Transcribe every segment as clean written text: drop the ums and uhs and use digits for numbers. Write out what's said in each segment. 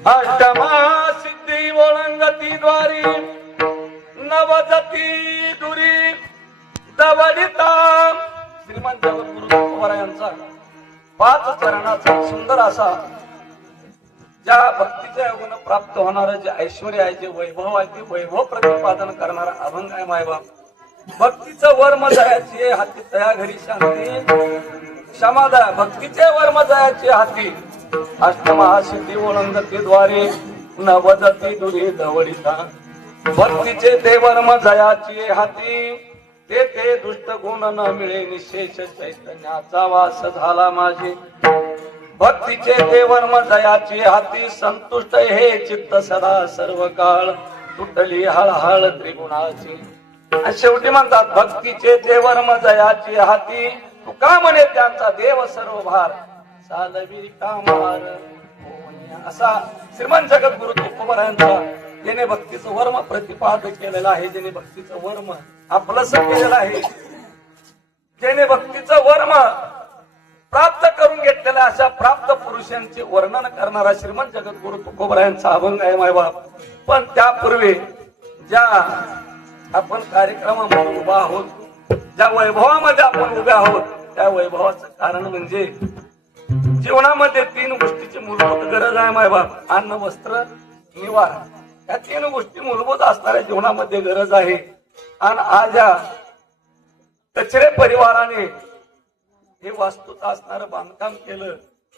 अष्टमा सिद्धी ओळंगती द्वारी नवजती दुरी दवडिता. श्रीमान जगद्गुरु तुकोबार यांचा 5 चरणाचा सुंदर असा ज्या भक्तीच्या योगाने प्राप्त होणारं जे ऐश्वर्य आहे, जे वैभव आहे, ते वैभव प्रतिपादन करणारा अभंग आहे मायबाप. भक्तीचं वर्म जायचे हाती तया घरी शांती क्षमादा. भक्तीचे वर्म जायचे हाती अष्टमहासिद्धी ओळंगती द्वारे नवदती दुरी धवळीता. भक्तीचे ते वर्म जयाची हाती ते दुष्ट गुण न मिळे निशेष चैतन्याचा वास झाला माझे. भक्तीचे ते वर्म जयाची हाती संतुष्ट हे चित्त सदा सर्व काळ तुटली हळहळ त्रिगुणाची. आणि शेवटी म्हणतात भक्तीचे ते वर्म जयाची हाती तुका म्हणे त्यांचा देव सर्व भार चालवी कामार. असा श्रीमान जगद्गुरु तुकोबार यांचा ज्याने भक्तीचं वर्म प्रतिपादन केलेलं आहे, ज्याने भक्तीचं वर्म आपलंस केलेलं आहे, ज्याने भक्तीचं वर्म प्राप्त करून घेतलेल्या अशा प्राप्त पुरुषांचे वर्णन करणारा श्रीमान जगद्गुरु तुकोबार यांचा अभंग आहे मायबाप. पण त्यापूर्वी ज्या आपण कार्यक्रमामध्ये उभा आहोत, ज्या वैभवामध्ये आपण उभे आहोत, त्या वैभवाचं कारण म्हणजे जीवनामध्ये 3 गोष्टीची मूलभूत गरज आहे मायबाप. अन्न वस्त्र निवारा. या 3 गोष्टी मूलभूत असणाऱ्या जीवनामध्ये गरज आहे. आणि आज या कचरे परिवाराने हे वास्तूत असणारं बांधकाम केलं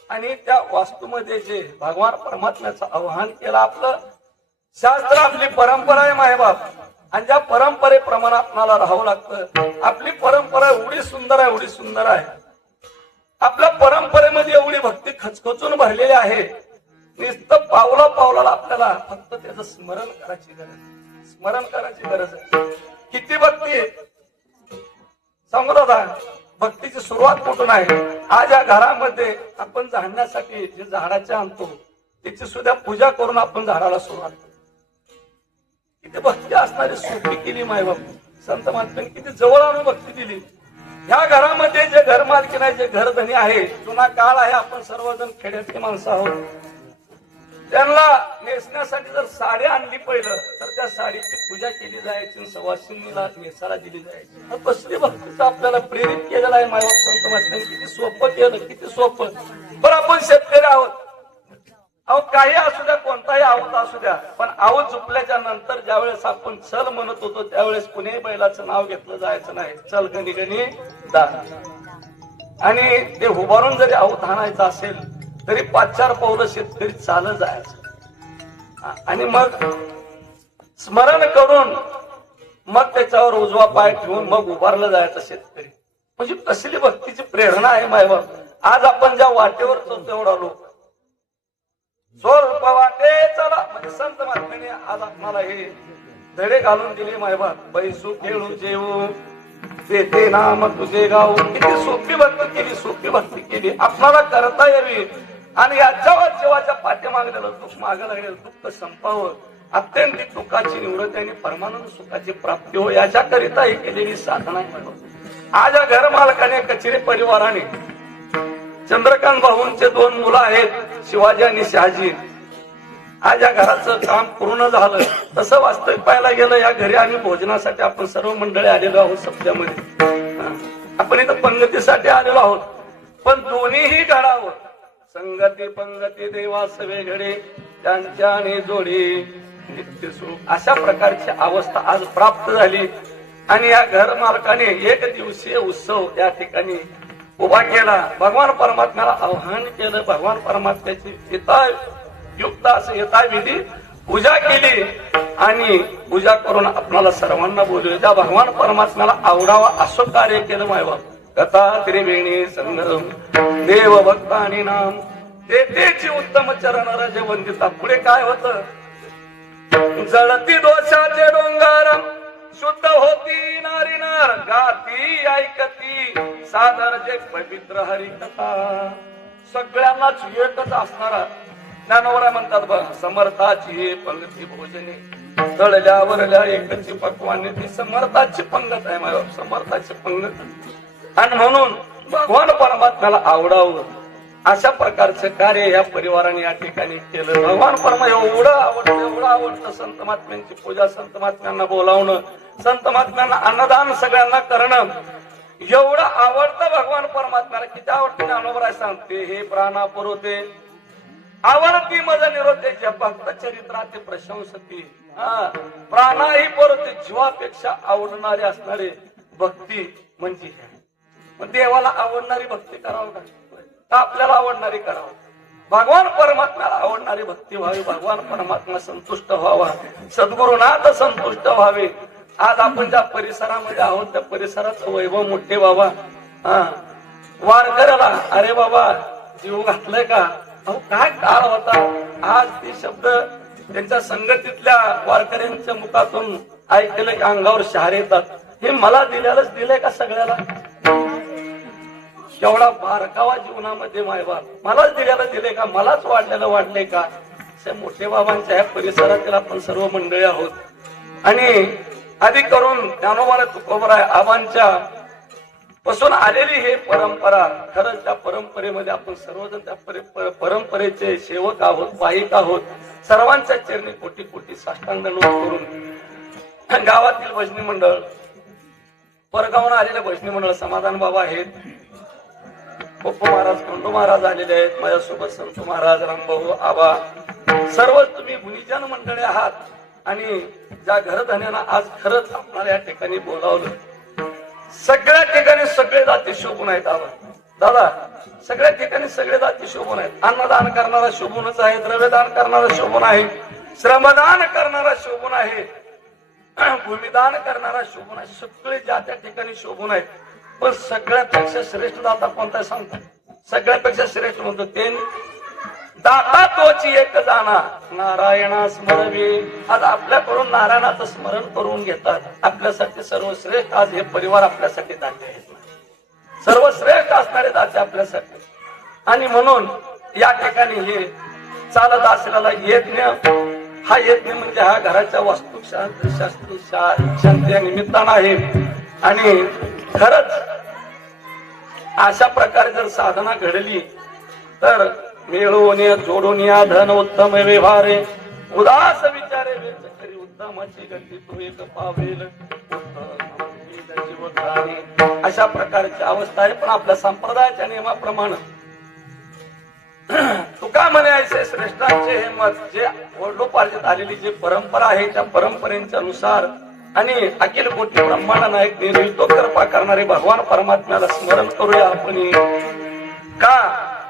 आणि त्या वास्तूमध्ये जे भगवान परमात्म्याचं आवाहन केलं. आपलं शास्त्र आपली परंपरा आहे मायबाप. आणि ज्या परंपरेप्रमाणे आपल्याला राहावं लागतं. आपली परंपरा एवढी सुंदर आहे, एवढी सुंदर आहे. आपल्या परंपरेमध्ये एवढी भक्ती खचखचून भरलेली आहे. नुसतं पावला पावलाला आपल्याला फक्त त्याचं स्मरण करायची गरज, स्मरण करायची गरज आहे. किती भक्ती सांगत होता. भक्तीची सुरुवात कुठून आहे? आज या घरामध्ये आपण झाडण्यासाठी जे झाडाचे आणतो त्याची सुद्धा पूजा करून आपण झाडाला सुरुवात करतो. किती भक्ती असणारी सोपी केली मायबाप. संत महात्म्यांनी किती जवळ आणून भक्ती दिली. ह्या घरामध्ये जे घर मालकीन आहे, जे घरधनी आहे, जुना काळ आहे, आपण सर्वजण खेड्यातली माणसं आहोत. त्यांना नेसण्यासाठी जर साडी आणली पहिलं तर त्या साडीची पूजा केली जायची, सवासिनीला नेसाला दिली जायची. कसली भक्तीचं आपल्याला प्रेरित केलेलं आहे मायबाप संत महात्म्यांनी. किती सोपं केलं, किती सोपं. बरं आपण शेतकरी आहोत. अहो काही असू द्या, कोणताही आवत असू द्या, पण आवत झुपल्याच्या नंतर ज्यावेळेस आपण चल म्हणत होतो त्यावेळेस कुणीही बैलाचं नाव घेतलं जायचं नाही. चल गणी गणी दा. आणि ते उभारून जरी आवत हाणायचं असेल तरी 5-4 पावलं शेतकरी चालत जायचं आणि मग स्मरण करून मग त्याच्यावर उजवा पाय ठेवून मग उभारलं जायचं शेतकरी. म्हणजे कसली भक्तीची प्रेरणा आहे मायबाप. आज आपण ज्या वाटेवर तेवढा लोक सोल वाटे चला म्हणजे संत महात्म्याने आज आपल्याला हे धडे घालून दिले मायबाप. बैसू खेळू जेवू ते नाम तुझे गाऊ. किती सोपी भक्ती केली, सोपी भक्ती केली आपल्याला करता यावी. आणि याच्यावर जीवाच्या पाठीमागलेलं दुःख मागे लागलेलं दुःख संपावं, अत्यंत दुःखाची निवृत्ती आणि परमानंद सुखाची प्राप्ती हो, याच्याकरिता ही केलेली साधना आहे. आज या घर मालकाने कचेरी परिवाराने चंद्रकांत भाऊंचे 2 मुलं आहेत, शिवाजी आणि शहाजी. आज या घराचं काम पूर्ण झालं. तसं वास्तविक पाहायला गेलं या घरी आम्ही भोजनासाठी आपण सर्व मंडळी आलेलो आहोत. सप्त्यामध्ये आपण इथं पंगतीसाठी आलेलो आहोत. पण दोन्हीही घडावं संगती पंगती देवास वेगळे त्यांच्याने जोडी नित्य सुख अशा प्रकारची अवस्था आज प्राप्त झाली. आणि या घर मालकाने 1 दिवसीय उत्सव या ठिकाणी उभा केला. भगवान परमात्म्याला आव्हान केलं. भगवान परमात्म्याची युक्त असं यथाविधी पूजा केली आणि पूजा करून आपल्याला सर्वांना बोलवलं. त्या भगवान परमात्म्याला आवडावा असं कार्य केलं मायबाप. कथा त्रिवेणी संगम देव भक्त आणि नाम तेची उत्तम चरण रज वंदिता. पुढे काय होतं? जळती दोषाचे डोंगर शुद्ध होती नारी नार गाती ऐकती सादर जे पवित्र हरी कथा. सगळ्यांनाच एकच असणारा ज्ञानोबा म्हणतात बघ. समर्थाची पंगती भोजने तळल्यावरल्या एकची पक्वाने ती समर्थाची पंगत आहे मायबाप. समर्थाची पंगत. आणि म्हणून भगवान परमात्म्याला आवडावं अशा प्रकारचं कार्य या परिवाराने या ठिकाणी केलं. भगवान परमा एवढं आवडतं संत महात्म्यांची पूजा, संत महात्म्यांना बोलावणं, संत महात्म्यांना अन्नदान सगळ्यांना करणं एवढं आवडतं भगवान परमात्म्याला. किती आवडते ज्ञानोबराय सांगते, हे प्राणा पुरवते आवडती मज निरोधे ज्या भक्त चरित्राचे प्रशंसती. प्राणाही पुरवते, जीवापेक्षा आवडणारे असणारे भक्ती म्हणजे मग देवाला आवडणारी भक्ती करावं का आपल्याला आवडणारी करावं. भगवान परमात्म्याला आवडणारी भक्ती व्हावी, भगवान परमात्मा संतुष्ट व्हावा, सद्गुरुनाथ संतुष्ट व्हावे. आज आपण ज्या परिसरामध्ये आहोत त्या परिसराचं वैभव मोठे व्हावा. वारकऱ्याला अरे बाबा जीव घातलाय का, अहो काय काळ होता. आज ते शब्द त्यांच्या संगतीतल्या वारकऱ्यांच्या मुखातून ऐकलं की अंगावर शहारे येतात. हे मला दिलेलंच दिलंय का सगळ्याला, एवढा बारकावा जीवनामध्ये मायबाप मलाच दिलेलं दिले का, मलाच वाढले का. अशा मोठे बाबांच्या ह्या परिसरातील आपण सर्व मंडळी आहोत. आणि अधिक करून ज्ञानोबा तुकोबराय आबांच्या पासून आलेली हे परंपरा, खरंच त्या परंपरेमध्ये आपण सर्वजण त्या परंपरेचे सेवक आहोत, पायिक आहोत. सर्वांच्या चरणी कोटी कोटी साष्टांग नमन करून गावातील भजनी मंडळ, परगावून आलेले भजनी मंडळ समाधान बाबा आहेत, पप्पू महाराज, खंडू महाराज आलेले आहेत, माझ्यासोबत संतू महाराज, रामभाऊ, आबा, सर्वच तुम्ही गुणीजन मंडळी आहात. आणि ज्या घरधन्यांना आज खरंच आपल्याला या ठिकाणी बोलावलं, सगळ्या ठिकाणी सगळे जाती शोभून आहेत. आबा दादा सगळ्या ठिकाणी सगळे जाती शोभून आहेत. अन्नदान करणारा शोभूनच आहे, द्रव्यदान करणारा शोभून आहे, श्रमदान करणारा शोभून आहे, भूमिदान करणारा शोभून आहे. सगळे ज्या त्या ठिकाणी शोभून आहेत. पण सगळ्यापेक्षा श्रेष्ठ दाता कोणता सांगतात, सगळ्यापेक्षा श्रेष्ठ म्हणतो ते दाता तोची एक जाणा नारायणा स्मरवे. आज आपल्याकडून नारायणाचं स्मरण करून घेतात. आपल्यासाठी सर्वश्रेष्ठ आज हे परिवार आपल्यासाठी दाते आहेत, सर्वश्रेष्ठ असणारे दाते आपल्यासाठी. आणि म्हणून या ठिकाणी हे चालत असलेला यज्ञ, हा यज्ञ म्हणजे हा घराच्या वास्तुशास्त्री शांती या निमित्तानं आहे. आणि खरंच अशा प्रकारे जर साधना घडली तर मिळून जोडून या धन उत्तम व्यवहारे उदास विचारे वेचकरी उत्तमाची गती तो एक पावेल. अशा प्रकारची अवस्था आहे. पण आपल्या संप्रदायाच्या नियमाप्रमाणे तुका म्हणे ऐसे श्रेष्ठांचे हे मत, जे वडलोपार्जित आलेली जी परंपरा आहे त्या परंपरेच्या अनुसार आणि अखिल कोटी ब्रह्मांड नायक निर्वितो कृपा करणारे भगवान परमात्म्याला स्मरण करूया आपण. का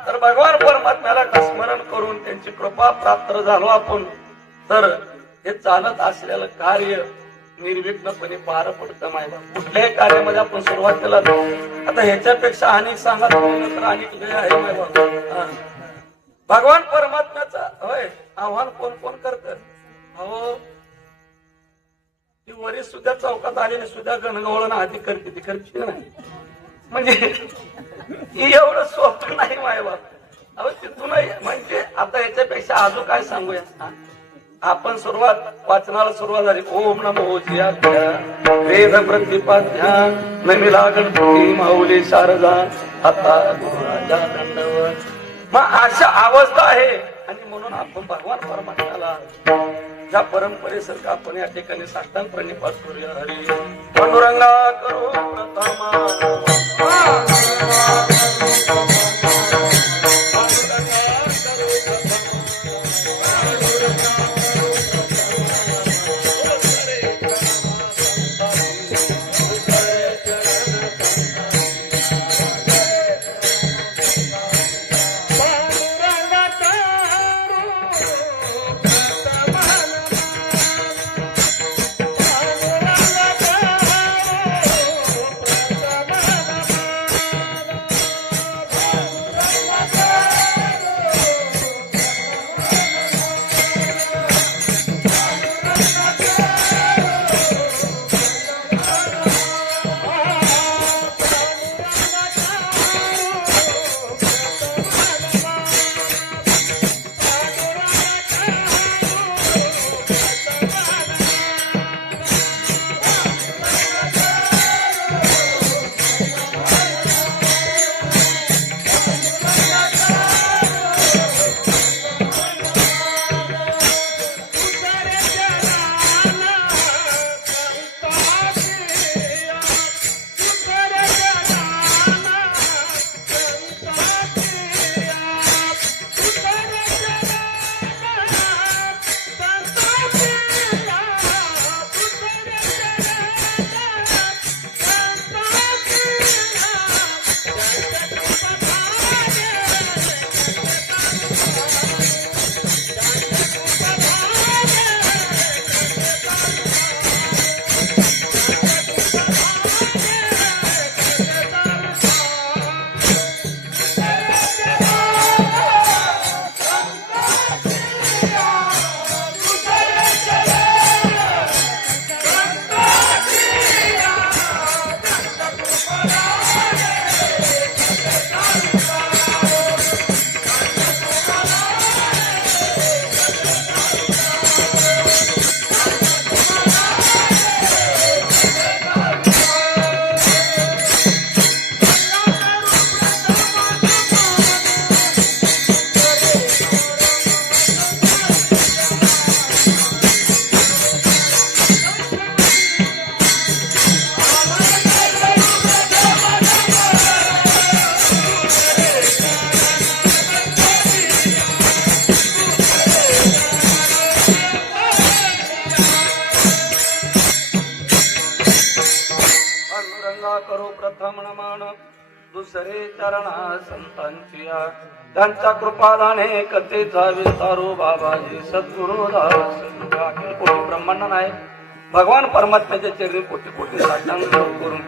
तर भगवान परमात्म्याला स्मरण करून त्यांची कृपा प्राप्त झालो आपण तर हे चालत असलेलं कार्य निर्विघ्नपणे पार पडतं. माहिती कुठल्याही कार्यामध्ये आपण सुरुवात केला आता ह्याच्यापेक्षा अनेक सांगा तर अनेक लय आहे. माहिती भगवान परमात्म्याचा होय आव्हान कोण कोण करत. अहो ती वरी सुद्धा चौकात आलेली सुद्धा गणगवळण आधी करते, ती करते नाही म्हणजे एवढं सोपं नाही मायबाप. अहो तिथून म्हणजे आता याच्यापेक्षा अजून काय सांगूया. आपण सुरुवात वाचनाला सुरुवात झाली. ओम नमो जियाभ्या वेद प्रतिपाद्या नमिला गणपती माऊली शारदा आता गुरुराजा दंडवत. मग अशा अवस्था आहे. आणि म्हणून आपण भगवान परमात्म्याला ज्या परंपरेसारखं आपण या ठिकाणी साष्टांग प्रणिपात करूया. हरी पांडुरंगा करू प्रथमा दुसरे चरणा संतांची त्यांच्या कृपादाने कथेचा विस्तारो बाबाजी सद्गुरुदास अखिल कोटी ब्रह्मांड नाही भगवान परमात्म्याच्या चरणी कोटी कोटी साष्टांग करून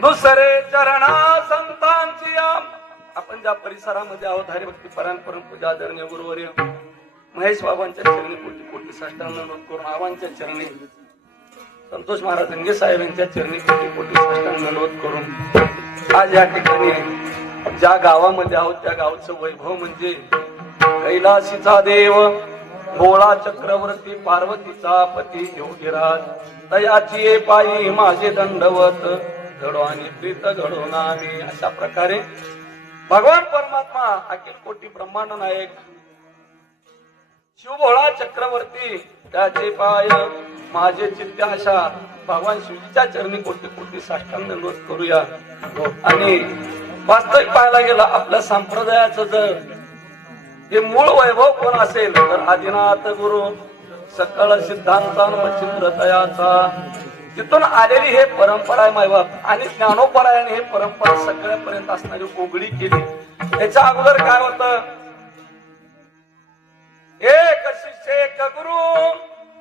दुसरे चरणा संतांची आपण ज्या परिसरामध्ये आहोत हरिभक्ती परम पूजा आदरणीय गुरुवर्य महेश बाबांच्या चरणी कोटी कोटी साष्टांग करून आबांच्या चरणी संतोष महाराज रंगे साहेब यांच्या चरणी कोटी कोटी साष्टांग करून आज या ठिकाणी ज्या गावामध्ये आहोत त्या गावचं वैभव म्हणजे कैलासीचा देव भोळा चक्रवर्ती पार्वतीचा पती योगीराज तयाची पायी माझे दंडवत घडो आणि प्रीत घडो नामी अशा प्रकारे भगवान परमात्मा अखिल कोटी ब्रह्मांड नायक शिवभोळा चक्रवर्ती त्याचे पाय माझे चित्त अशा भगवान शिवजीच्या चरणी कोटी कोटी साष्टांग दंडवत करूया आणि वास्तविक पाहायला गेला आपल्या संप्रदायाचं जर हे मूळ वैभव कोण असेल तर आदिनाथ गुरु सकळ सिद्धांतान मच्छिंद्र तयाचा तिथून आलेली हे परंपरा आहे मायबाप आणि ज्ञानोपरायण हे परंपरा सगळ्यापर्यंत असणारी उघडी केली याच्या अगोदर काय होतं एक शिष्य एक गुरु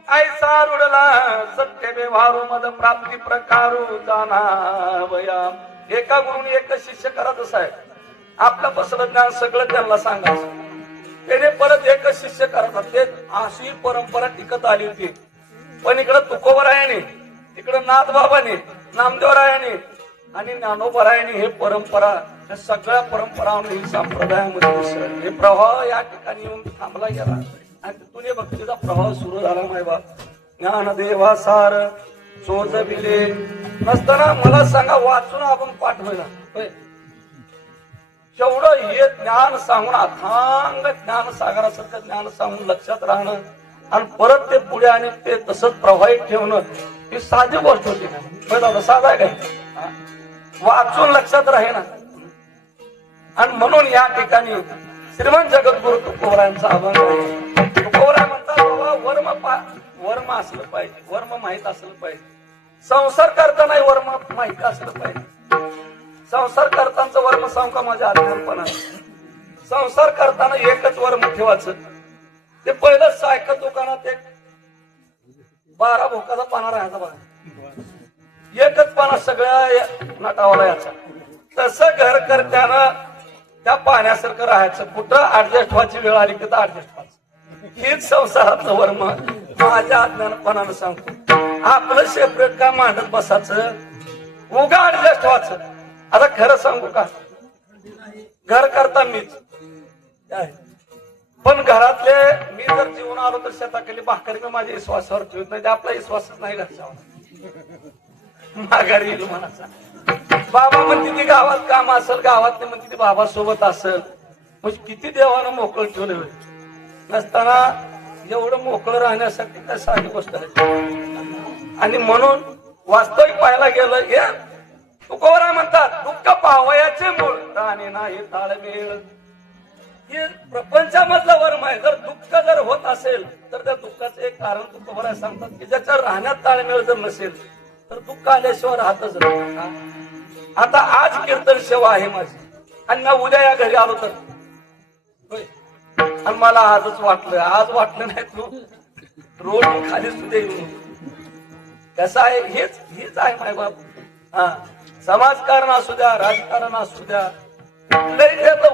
ऐसा रुडला सत्य व्यवहारू मद प्राप्ती प्रकारू जाना वया एका गुरुने एक शिष्य करतच आहे आपलं बसलं ज्ञान सगळं त्यांना सांगायचं त्याने परत एक शिष्य करतात ते अशी परंपरा टिकत आली होती पण इकडं तुकोबरायाने तिकडं नाथबाबाने नामदेवरायाने आणि ज्ञानोबरायाने हे परंपरा या सगळ्या परंपरा संप्रदायामध्ये मिसळले हे प्रवाह या ठिकाणी येऊन थांबला गेला आणि तिथून भक्तीचा प्रवाह सुरू झाला मायबा ज्ञानदेवा सार सोज बिले नसताना मला सांगा वाचून आपण पाठवायला जेवढं हे ज्ञान सांगून अथांग ज्ञान सागरासारखं ज्ञान सांगून लक्षात राहणं आणि परत ते पुढे आणि ते तसंच प्रवाहित ठेवणं ही साधी गोष्ट होती ना साधा आहे काय वाचून लक्षात राहे ना आणि म्हणून या ठिकाणी श्रीमंत जगद्गुरु तुकोबरायांचा अभंग आहे तुकोबराय म्हणतात बाबा वर्म असलं पाहिजे वर्म माहित असलं पाहिजे संसार करताना वर्म माहित असलं पाहिजे संसार करताना वर्म सांग का माझ्या अज्ञानपणा संसार करताना एकच वर्म ठेवायचं ते पहिलं सायकल दुकानात एक 12 भोकाचा पाना राहायचा बघा एकच पाना सगळ्या नटावाला याचा तसं घर करत्यानं त्या पाण्यासारखं राहायचं कुठं ऍडजस्ट व्हायची वेळ आली की तर ऍडजस्ट व्हायचं हेच संसारातलं वर्म माझ्या अज्ञानपणानं सांगतो आपलं सेपरेट का मांडत बसायचं उगा ऍडजस्ट व्हायचं आता खरं सांगू का घर करता मीच पण घरातले मी जर जीवन आलो तर शेताखाली भाकरी मी माझ्या विश्वासावर ठेवत नाही आपला विश्वासच नाही घरच्यावर माघारी येईल मनाचा बाबा म्हणते ती गावात काम असेल गावात म्हणते ती बाबा सोबत असेल म्हणजे किती देवानं मोकळं ठेवलं नसताना एवढं मोकळं राहण्यासाठी काय साधी गोष्ट आहे आणि म्हणून वास्तविक पाहायला गेलं हे तुकोबराय म्हणतात दुःख पावयाचे मूळ राहणे नाही ताळमेळ हे प्रपंचामधलं वर्म आहे जर दुःख जर होत असेल तर त्या दुःखाचं एक कारण तुकोबराय सांगतात की ज्याच्या राहण्यात ताळमेळ जर नसेल तर दुःख आल्याशिवाय राहतच नाही आता आज कीर्तन सेवा आहे माझी आणि ना उद्या या घरी आलो तर आणि मला आजच वाटलं आज वाटलं नाही तू रोड खाली सुद्धा येऊन कसं आहे हेच आहे माय बाप हा समाजकारण असू द्या राजकारण असू द्या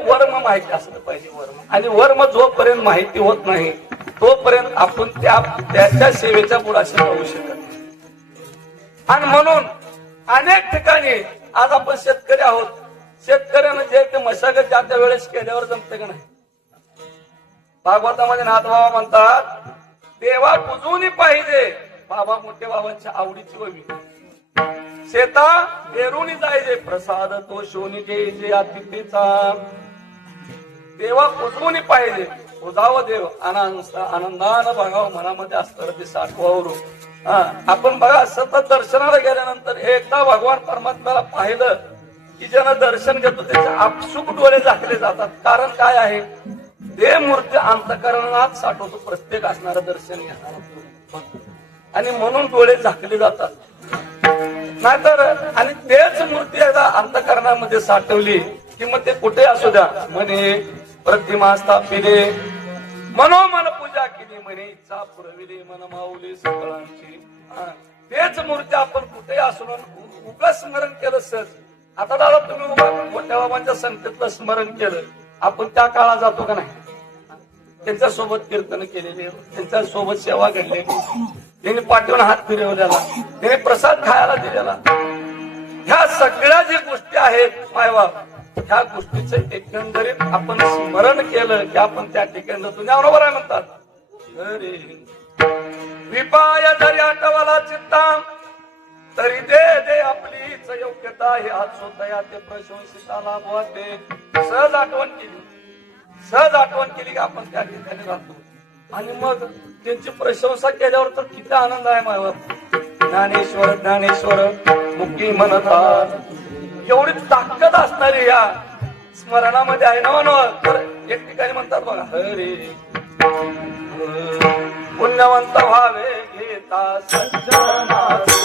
वर्म माहिती असलं पाहिजे वर्म आणि वर्म जोपर्यंत माहिती होत नाही तोपर्यंत आपण त्याच्या सेवेच्या पुढाशी जाऊ शकत नाही आणि म्हणून अनेक ठिकाणी आज आपण शेतकरी आहोत शेतकऱ्यानं जे ते मशागत ज्या त्या वेळेस केल्यावर जमते का नाही भागवतामध्ये नाथबाबा म्हणतात देवा पुजून पाहिजे बाबा मोठे बाबांच्या आवडीची ववी शेता पेरूनी जायचे प्रसाद तो शोनी घ्यायचे अतिथीचा देवा पुजवून पाहिजे उदाव देव आनंदानं बघावं मनामध्ये असतं ते साठवावरू आपण बघा सतत दर्शनाला गेल्यानंतर एकदा भगवान परमात्म्याला पाहिलं की ज्यानं दर्शन घेतो त्याचे आपसुक डोळे झाकले जातात कारण काय आहे देह मूर्ती अंतःकरणात साठवतो प्रत्येक असणारं दर्शन घेणार आणि म्हणून डोळे झाकले जातात नाहीतर आणि तेच मूर्ती एकदा अंतःकरणामध्ये साठवली की मग ते कुठे असू द्या म्हणे प्रतिमा स्थापिले मनोमन पूजा केली म्हणे इच्छा पुरविली मन माऊली सकळांची. तेच मूर्ती आपण कुठे असून उगा स्मरण केलं सहज. आता दादा तुम्ही उगा मोठ्या बाबांच्या संगतीतलं स्मरण केलं, आपण त्या काळात जातो का नाही? त्यांच्या सोबत कीर्तन केलेले, त्यांच्या सोबत सेवा घडलेली, त्यांनी पाठवून हात फिरवलेला, त्यांनी प्रसाद खायला दिलेला, ह्या सगळ्या ज्या गोष्टी आहेत मायबाप, ह्या गोष्टीचं एकंदरीत आपण स्मरण केलं की आपण त्या ठिकाणी जातो. ज्ञानोबा आहे म्हणतात, विपाय जरी आठवाला चित्ता तरी दे दे आपलीच योग्यता हे हात सुद्धा ते प्रशंसिता लाभवते. सहज आठवण केली की आपण त्या ठिकाणी राहतो आणि मग त्यांची प्रशंसा केल्यावर तर किती आनंद आहे मायबाप. ज्ञानेश्वर ज्ञानेश्वर मुक्ती म्हणतात, एवढी ताकद असणारी या स्मरणामध्ये आहे ना. तर एक ठिकाणी म्हणतात बघा, हरे पुण्यवंत व्हावे घेता सज्जनाचे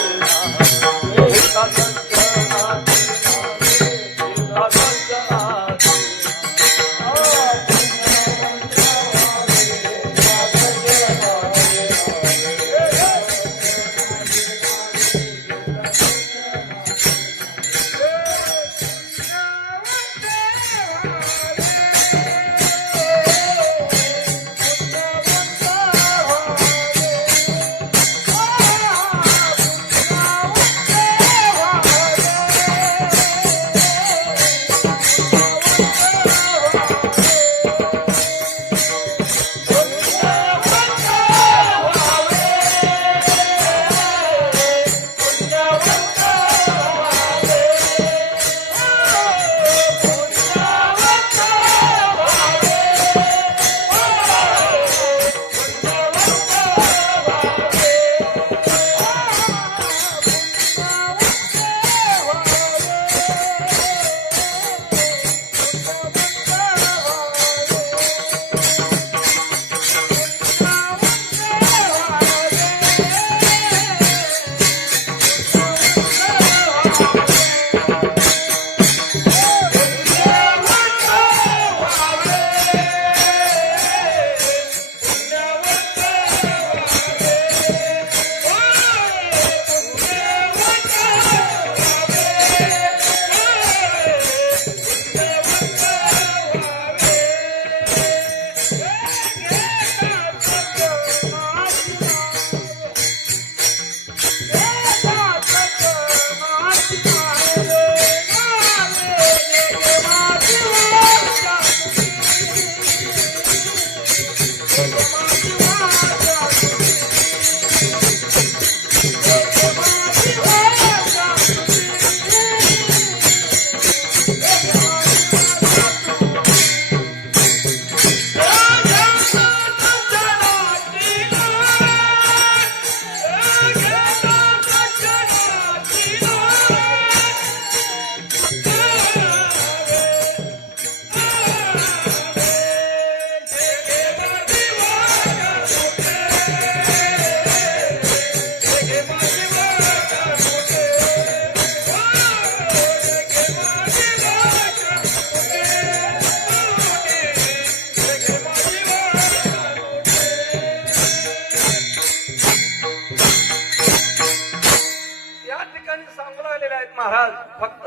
महाराज फक्त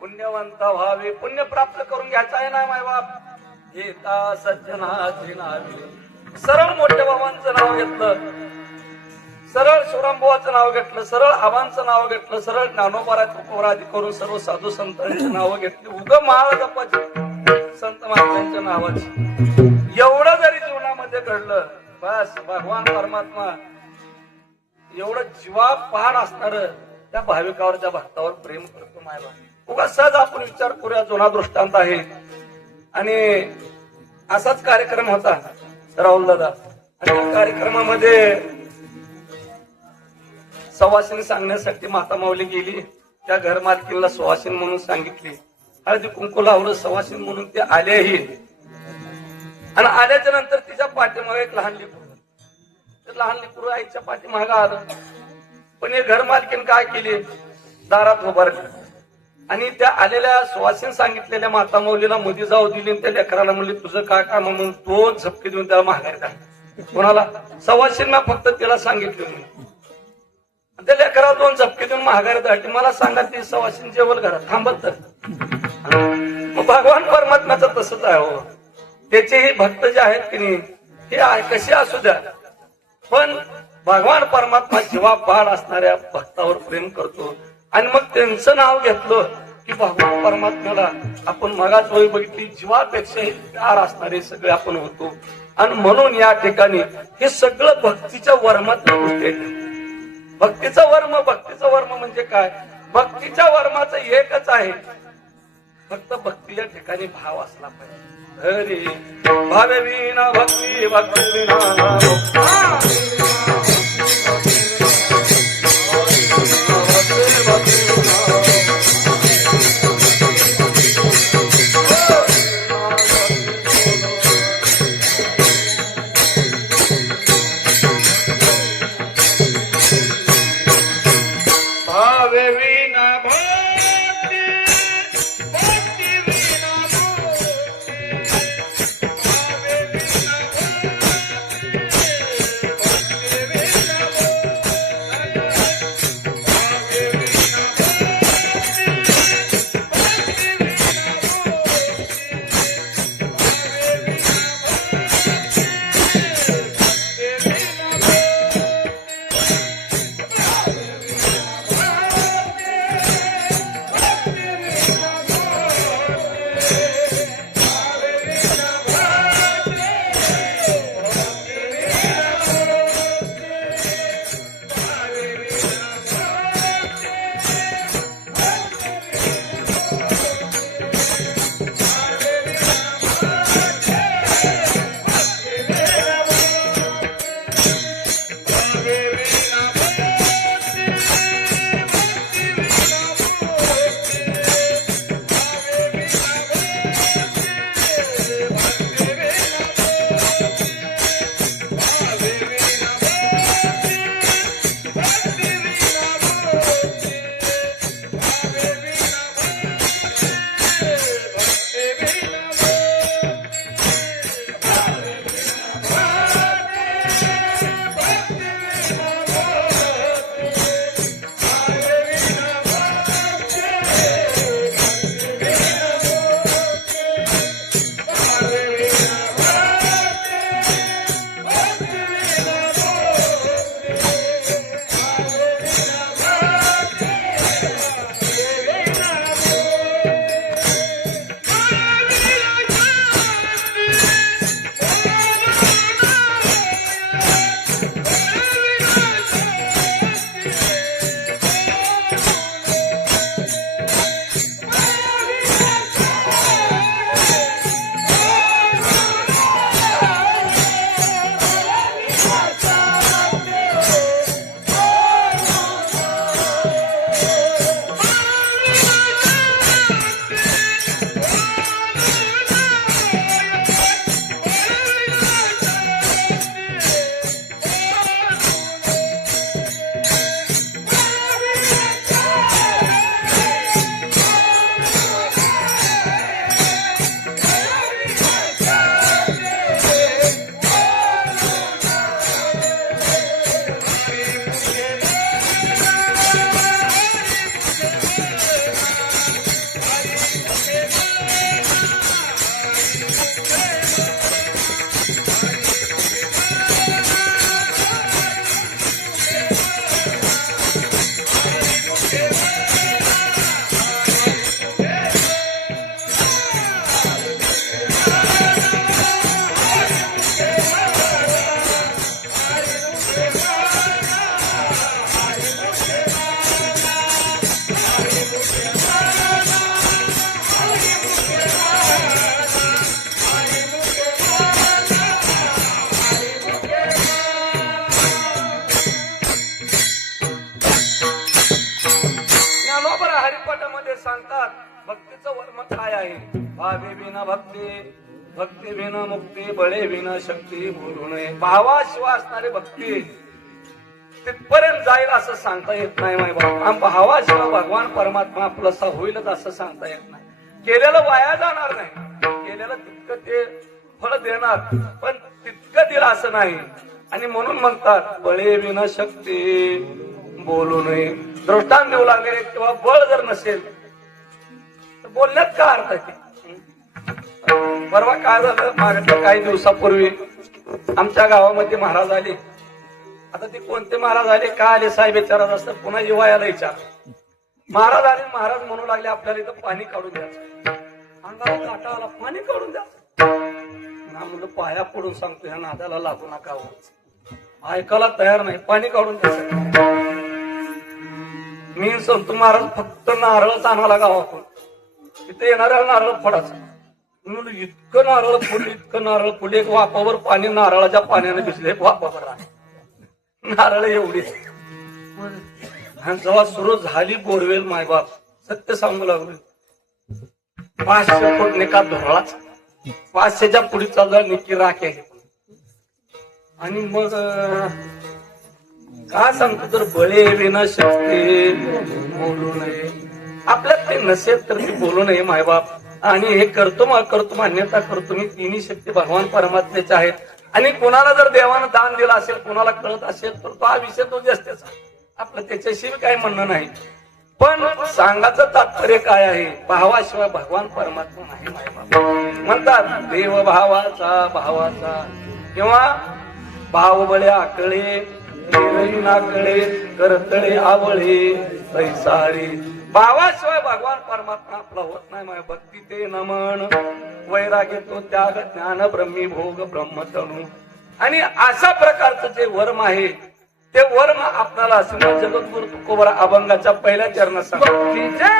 पुण्यवंत व्हावे, पुण्य प्राप्त करून घ्यायचं आहे ना मायबाप. येता सज्जनाची नावे, सरळ मोठ्या बाबांचं नाव घेतलं, सरळ शिवरामबुवाचं नाव घेतलं, सरळ आबांचं नाव घेतलं, सरळ ज्ञानोबा तुकोबरादी करून सर्व साधू संतांची नावं घेतली, उग माळ जपाची संत महाराजांच्या नावाची. एवढं जरी जीवनामध्ये घडलं बस भगवान परमात्मा एवढं जीवापाड असणार त्या भाविकावर त्या भक्तावर प्रेम करतो मायबा. उगा सहज आपण विचार करूया, जुना दृष्टांत आहे. आणि असाच कार्यक्रम होता राहुल दादा, आणि त्या कार्यक्रमामध्ये सवासिनी सांगण्यासाठी माता माऊली गेली. त्या घर मालकीला सुवासिन म्हणून सांगितली, हळदी कुंकू लावलं सवासिन म्हणून ते आलेही. आणि आल्याच्या नंतर तिच्या पाठीमागे एक लहान लेकरू, लहान लेकरू आईच्या पाठीमागे आलं. पण हे घर मालकीन काय केली, दारात उभारली आणि त्या आलेल्या सुवासीन सांगितलेल्या माता मौलीला मध्ये जाऊ दिली आणि त्या लेकराला म्हणली तुझं काय काम म्हणून 2 झपके देऊन त्याला माघारी टाकली. कोणाला? सवासींना फक्त तिला सांगितलं मी. त्या लेकराला 2 झपके देऊन माघारी टाकली. मला सांगा ती सवासीन जेवल घरात थांबत तर. मग भगवान परमात्म्याचं तसंच आहे हो. त्याचेही भक्त जे आहेत की नाही हे कसे असू द्या पण भगवान परमात्मा जेव्हा बाळ असणाऱ्या भक्तावर प्रेम करतो आणि मग त्यांचं नाव घेतलं की भगवान परमात्म्याला आपण मगाच वय बघितली जीवापेक्षाही प्यार असणारे सगळे आपण होतो. आणि म्हणून या ठिकाणी हे सगळं भक्तीच्या वर्मात गोष्टी आहेत. भक्तीचं वर्म म्हणजे काय? भक्तीच्या वर्माचं एकच आहे फक्त भक्ती या ठिकाणी भाव असला पाहिजे. हरी भावे विना भक्ती भक्ती विना सांगतात भक्तीचं वर्म काय आहे. भावे विना भक्ती, भक्ती विना मुक्ती, बळे विना शक्ती, बोलू नये. भावाशिवाय असणारी भक्ती तिथपर्यंत जाईल असं सांगता येत नाही माय बाबा. भावाशिवाय भगवान परमात्मा आपलंसा होईलच असं सांगता येत नाही. केलेलं वाया जाणार नाही, केलेलं तितकं ते फळ देणार, पण तितकं दिलं असं नाही. आणि म्हणून म्हणतात बळे विना शक्ती बोलू नये. दृष्टांत देऊ लागले किंवा बळ जर नसेल तर बोलण्यात काय अर्थ आहे? परवा काय झालं, मागच्या काही दिवसापूर्वी आमच्या गावामध्ये महाराज आले. आता ते कोणते महाराज आले, का आले साहेब विचारत असतात, पुन्हा युवायाला विचार. महाराज आले, महाराज म्हणू लागले आपल्याला इथं पाणी काढून द्यायचं. अंगाला काटा आला, पाणी काढून द्यायचं. ना म्हणलं पाया पडून सांगतो, ह्या नादाला लागू नका. ऐकायला तयार नाही, पाणी काढून द्यायचं. मी संत महाराज फक्त नारळच आणायला गावातून, तिथे येणाऱ्याला नारळ फोडायचं. इतकं नारळ फुल, इतकं नारळ फुल, एक वापावर पाणी नारळाच्या पाण्याने भिजले, एक वापावर नारळ एवढी. जेव्हा सुरू झाली बोरवेल, मायबाप सत्य सांगू लागले, 500 फूट निका धोरळाच, 500च्या पुढे चालला निकी राख आहे. आणि मग काय सांगतो, तर बळे विना शक्ती बोलू नये. आपल्यात ते नसेल तर मी बोलू नये मायबाप. आणि हे करतो मान्यता करतो मी, तिन्ही शक्ती भगवान परमात्म्याच्या आहेत. आणि कोणाला जर देवानं दान दिलं असेल, कोणाला कळत असेल, तर तो हा विषय तो जास्तच आपलं, त्याच्याशिवाय काही म्हणणं नाही. पण सांगायचं तात्पर्य काय आहे, भावाशिवाय भगवान परमात्मा नाही मायबाप. म्हणतात देव भावाचा किंवा भाव बळे आकळे नाकळे करतळे आवळे पैसाळे. भावाशिवाय भगवान परमात्मा आपला होत नाही माय. भक्ती ते नमन वैराग्य तो त्याग ज्ञान ब्रह्मी भोग ब्रह्मतणू. आणि अशा प्रकारचं जे वर्म आहे, ते वर्म आपल्याला असं जगद्गुरु तुकोबरा अभंगाच्या पहिल्या चरणात सांगतो.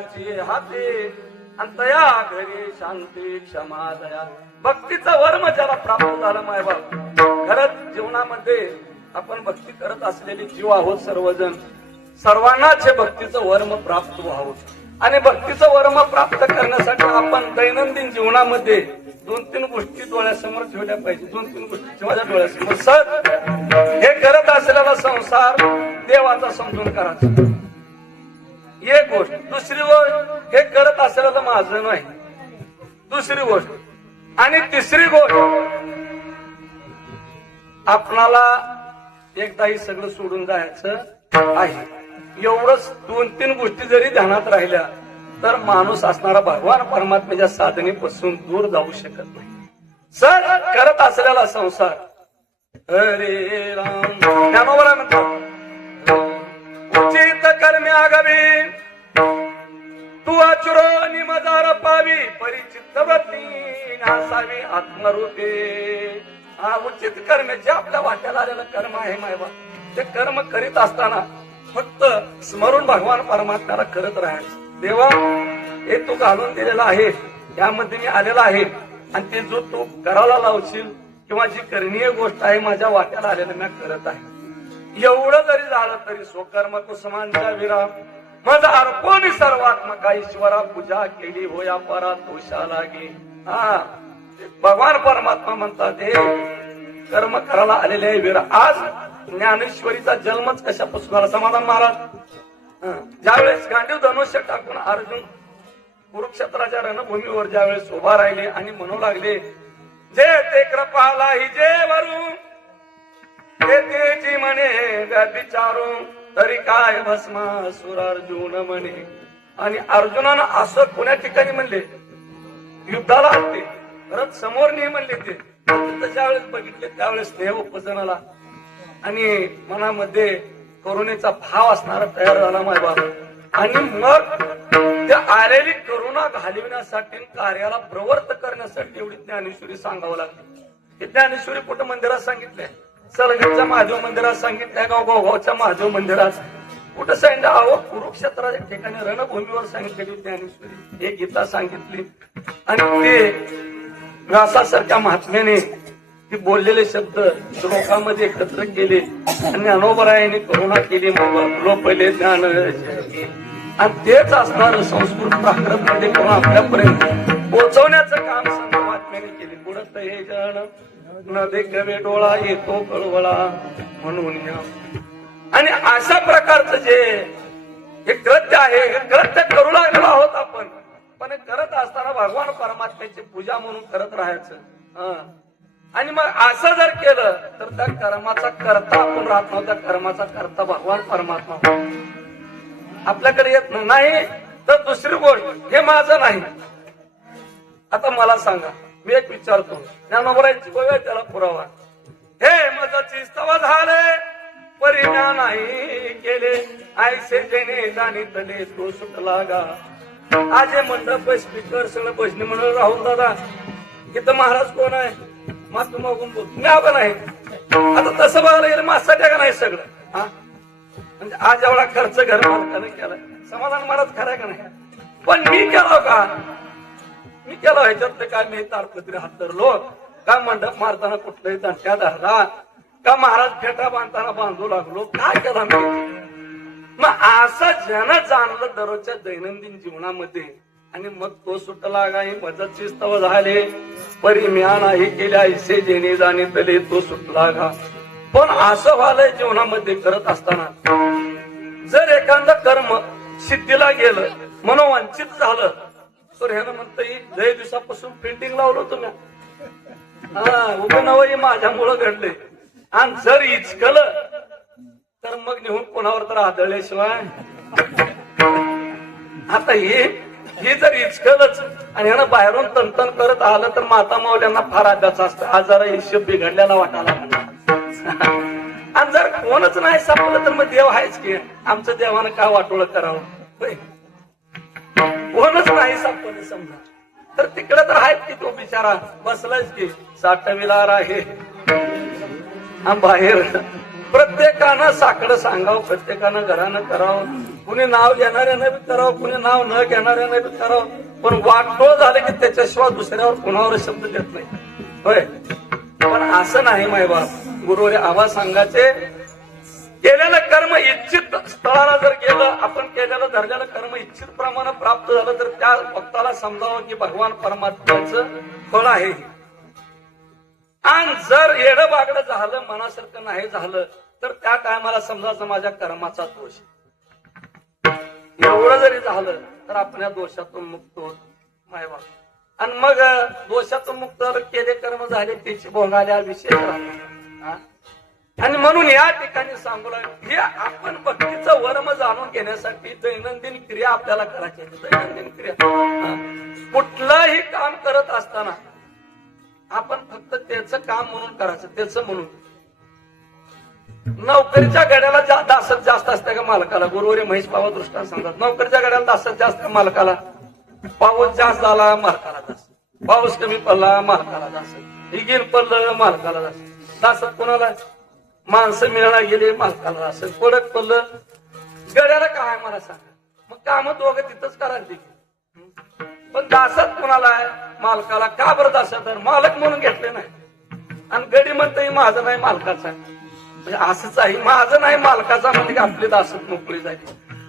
त्याची हाती आणि तया घरी शांती क्षमा दया. भक्तीचं वर्म ज्याला प्राप्त झालं मायबाप. खरंच जीवनामध्ये आपण भक्ती करत असलेले जीव आहोत सर्वजण. सर्वांनाच हे भक्तीचं वर्म प्राप्त व्हावं. आणि भक्तीचं वर्म प्राप्त करण्यासाठी आपण दैनंदिन जीवनामध्ये 2-3 गोष्टी डोळ्यासमोर ठेवल्या पाहिजे. 2-3 गोष्टी माझ्या डोळ्यासमोर. सर हे करत असलेला संसार देवाचा समजून करायचा, एक गोष्ट. दुसरी गोष्ट हे करत असलेलं माझं नाही, दुसरी गोष्ट. आणि तिसरी गोष्ट आपणाला एकदा हे सगळं सोडून जायचं आहे. एवढंच 2-3 गोष्टी जरी ध्यानात राहिल्या तर माणूस असणारा भगवान परमात्म्याच्या साधनेपासून दूर जाऊ शकत नाही. सर करत असलेला संसार हरे राम ज्ञानोबा म्हणतात उचित कर्मे आगावी तू अचुरो निमदार पावी परिचित व्रती नासावी आत्मरूपे. हा उचित कर्मे जे आपल्या वाट्याला आलेलं कर्म आहे मायबा, ते कर्म करीत असताना फक्त स्मरून भगवान परमात्म्याला करत राहायचं. देवा हे तू घालून दिलेला आहे, यामध्ये मी आलेला आहे आणि ते जो तू करायला लावशील किंवा जी करणीय गोष्ट आहे माझ्या वाट्याला आलेलं मी करत आहे. एवढं जरी झालं तरी स्वकर्म कुसुमांच्या विराम माझा अर्पण सर्वात्मका ईश्वरा पूजा केली होया परा तोषा लागे. हा भगवान परमात्मा म्हणतात हे कर्म करायला आलेले आहे वीरा. आज ज्ञानेश्वरीचा जन्मच कशापासून झाला? समाधान महाराज ज्यावेळेस गांडीव धनुष्य टाकून अर्जुन कुरुक्षेत्राच्या रणभूमीवर ज्यावेळेस उभा राहिले आणि म्हणू लागले जे ते कृपाला हि जे वरून तेची म्हणे विचारू तरी काय भस्मासुर अर्जुन म्हणे. आणि अर्जुनानं असं कोण्या ठिकाणी म्हणले युद्धाला आलते परत समोर नाही म्हणले ते. ज्यावेळेस बघितले त्यावेळेस स्नेह उपजनाला आणि मनामध्ये करुणेचा भाव असणारा तयार झाला मायबा. आणि मग त्या आलेली करुणा घालविण्यासाठी कार्याला प्रवर्त करण्यासाठी एवढी ज्ञानेश्वरी सांगावं लागली. हे ज्ञानेश्वरी कुठं मंदिरात सांगितलंय? सलगडच्या महादेव मंदिरात सांगितलंय, गावगावच्या महादेव मंदिरात कुठं सांगितलं? अहो कुरुक्षेत्राच्या ठिकाणी रणभूमीवर सांगितलेली ज्ञानेश्वरी एक गीता सांगितली. आणि ते व्यासासारख्या महात्म्याने ती बोललेले शब्द श्लोकामध्ये एकत्र केले आणि ज्ञानोबरायांनी करुणा केली. मग पहिले ज्ञान आणि तेच असणार संस्कृत प्राकृत मध्ये करून आपल्यापर्यंत पोहोचवण्याचं काम संत महात्म्याने केले. पुढत हे जण न देखवे डोळा येतो कळवळा म्हणून. आणि अशा प्रकारचं जे हे कृत्य आहे हे कृत्य करू लागलेलो आहोत आपण. पण करत असताना भगवान परमात्म्याची पूजा म्हणून करत राहायचं. आणि मग असं जर केलं तर त्या कर्माचा कर्ता आपण राहत नव्हता, कर्माचा कर्ता भगवान परमात्मा आपल्याकडे येत नाही. तर दुसरी गोष्ट हे माझं नाही. आता मला सांगा, मी एक विचारतो, ज्ञानोबरायांची गोव्या त्याला पुरावा. हे मजाची स्तव झाले परिज्ञा नाही केले ऐसे जेणे जाणीतले तो सुटला गा. आज हे मंडप स्पीकर सगळं भजनी म्हणून राहुल दादा इथं महाराज कोण आहे? मातू मागून बोल मी आपण आहे. आता तसं बघायला गेलं माझ्यासाठी का नाही सगळं. हा म्हणजे आज एवढा खर्च घर मालकाने केलाय, समाधान महाराज खराय का नाही? पण मी केला का? मी केला ह्याच्यातलं काय? मी ताडपत्री हात धरलो का? मंडप मारताना कुठलंही दंट्या धरला का? महाराज फेटा बांधताना बांधू लागलो? काय केला मी? मग असं ज्यानं जाणलं दररोजच्या दैनंदिन जीवनामध्ये आणि मग तो सुटला गाई मदतची स्तव झाले परिम्या नाही केल्या ऐसे जेणे जाणीतले तो सुटला गा. पण असं व्हायलंय जीवनामध्ये करत असताना जर एखादं कर्म सिद्धीला गेलं मनोवांचित झालं तर ह्यानं म्हणतं लय दिवसापासून पेंटिंग लावलं तुम्ही. हा उभं नवं माझ्यामुळं घडले. आणि जर इचकलं तर मग निघून कोणावर तर आदळल्याशिवाय. आता हे जर इचकलच आणि ह्यानं बाहेरून तनतन करत आलं तर माता मावल्यांना फार आद्याच असतं. आज जरा हिशोब बिघडल्याला वाटायला आणि जर कोणच नाही सापडलं तर मग देव आहेच की. आमचं देवानं काय वाटोळं करावं? कोणच नाही सापडलं समजा तर तिकडे तर आहेत की तो बिचारा बसलायच की साठविलार आहे बाहेर. प्रत्येकानं साकडं सांगावं, प्रत्येकानं घरानं करावं. कुणी नाव घेणाऱ्यानं बी करावं, कुणी नाव न घेणाऱ्यानं बी करावं, पण वाटोळ झालं की त्याच्याशिवाय दुसऱ्यावर कुणावर शब्द देत नाही. होय, पण असं नाही मायबाप. गुरुवारी आवाज सांगायचे, केलेलं कर्म इच्छित स्थळाला जर गेलं, आपण केलेलं धरलेलं कर्म इच्छित प्रमाणे प्राप्त झालं तर त्या भक्ताला समजावं की भगवान परमात्म्याचं फळ आहे. आणि जर येडं बागडं झालं, मनासारखं नाही झालं, तर त्या टायमाला समजायचं माझ्या कर्माचा दोष. एवढं जरी झालं तर आपण या दोषातून मुक्त होत मायबाप. आणि मग दोषातून मुक्त केले कर्म झाले त्याची भोगाल्या विशेष राहतो. आणि म्हणून या ठिकाणी सांगू लागले, हे आपण भक्तीचं वर्म जाणून घेण्यासाठी दैनंदिन क्रिया आपल्याला करायची. दैनंदिन क्रिया कुठलंही काम करत असताना आपण फक्त त्याचं काम म्हणून करायचं, त्याचं म्हणून. नोकरीच्या गाड्याला दासत जास्त असते का मालकाला? गुरुवारी महेश बाबा दृष्टांत सांगतात, नोकरीच्या गाड्याला दासत जास्त मालकाला. पाऊस जास्त झाला मालकाला दास, पाऊस कमी पडला मालकाला दास, हिगीन पडलं मालकाला दास. दासत कोणाला? माणसं मिळायला गेले मालकाला दास, पडक पडलं गड्याला काय मला सांगा. मग काम दोघं तिथंच करायला. पण दासत कोणाला आहे? मालकाला. का बरं दासत? मालक म्हणून घेतले नाही. आणि गडी म्हणतही माझं नाही मालकाचा आहे. म्हणजे असंच आहे, माझं नाही मालकाचा म्हणजे आपली दासत मोकळी झाली.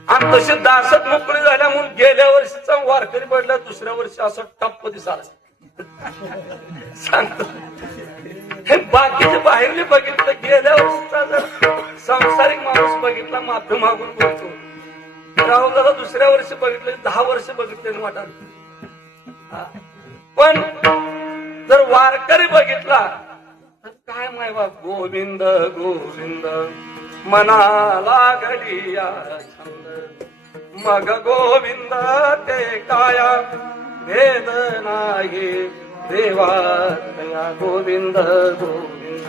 आणि तशी दासत मोकळी झाल्या म्हणून गेल्या वर्षीचा वारकरी पडला, दुसऱ्या वर्षी असं टप्प दिसाला सांगतो. हे बाकीचे बाहेरले बघितलं, गेल्या वर्षीचा जर सांसारिक माणूस बघितला माफी मागून बोलतो, राहुल दादा दुसऱ्या वर्षी बघितलं, 10 वर्ष बघितले वाटत. पण जर वारकरी बघितला तर काय मायबा, गोविंद गोविंद मनाला घडिया छंद, मग गोविंद ते काया भेद नाही देवा गोविंद गोविंद.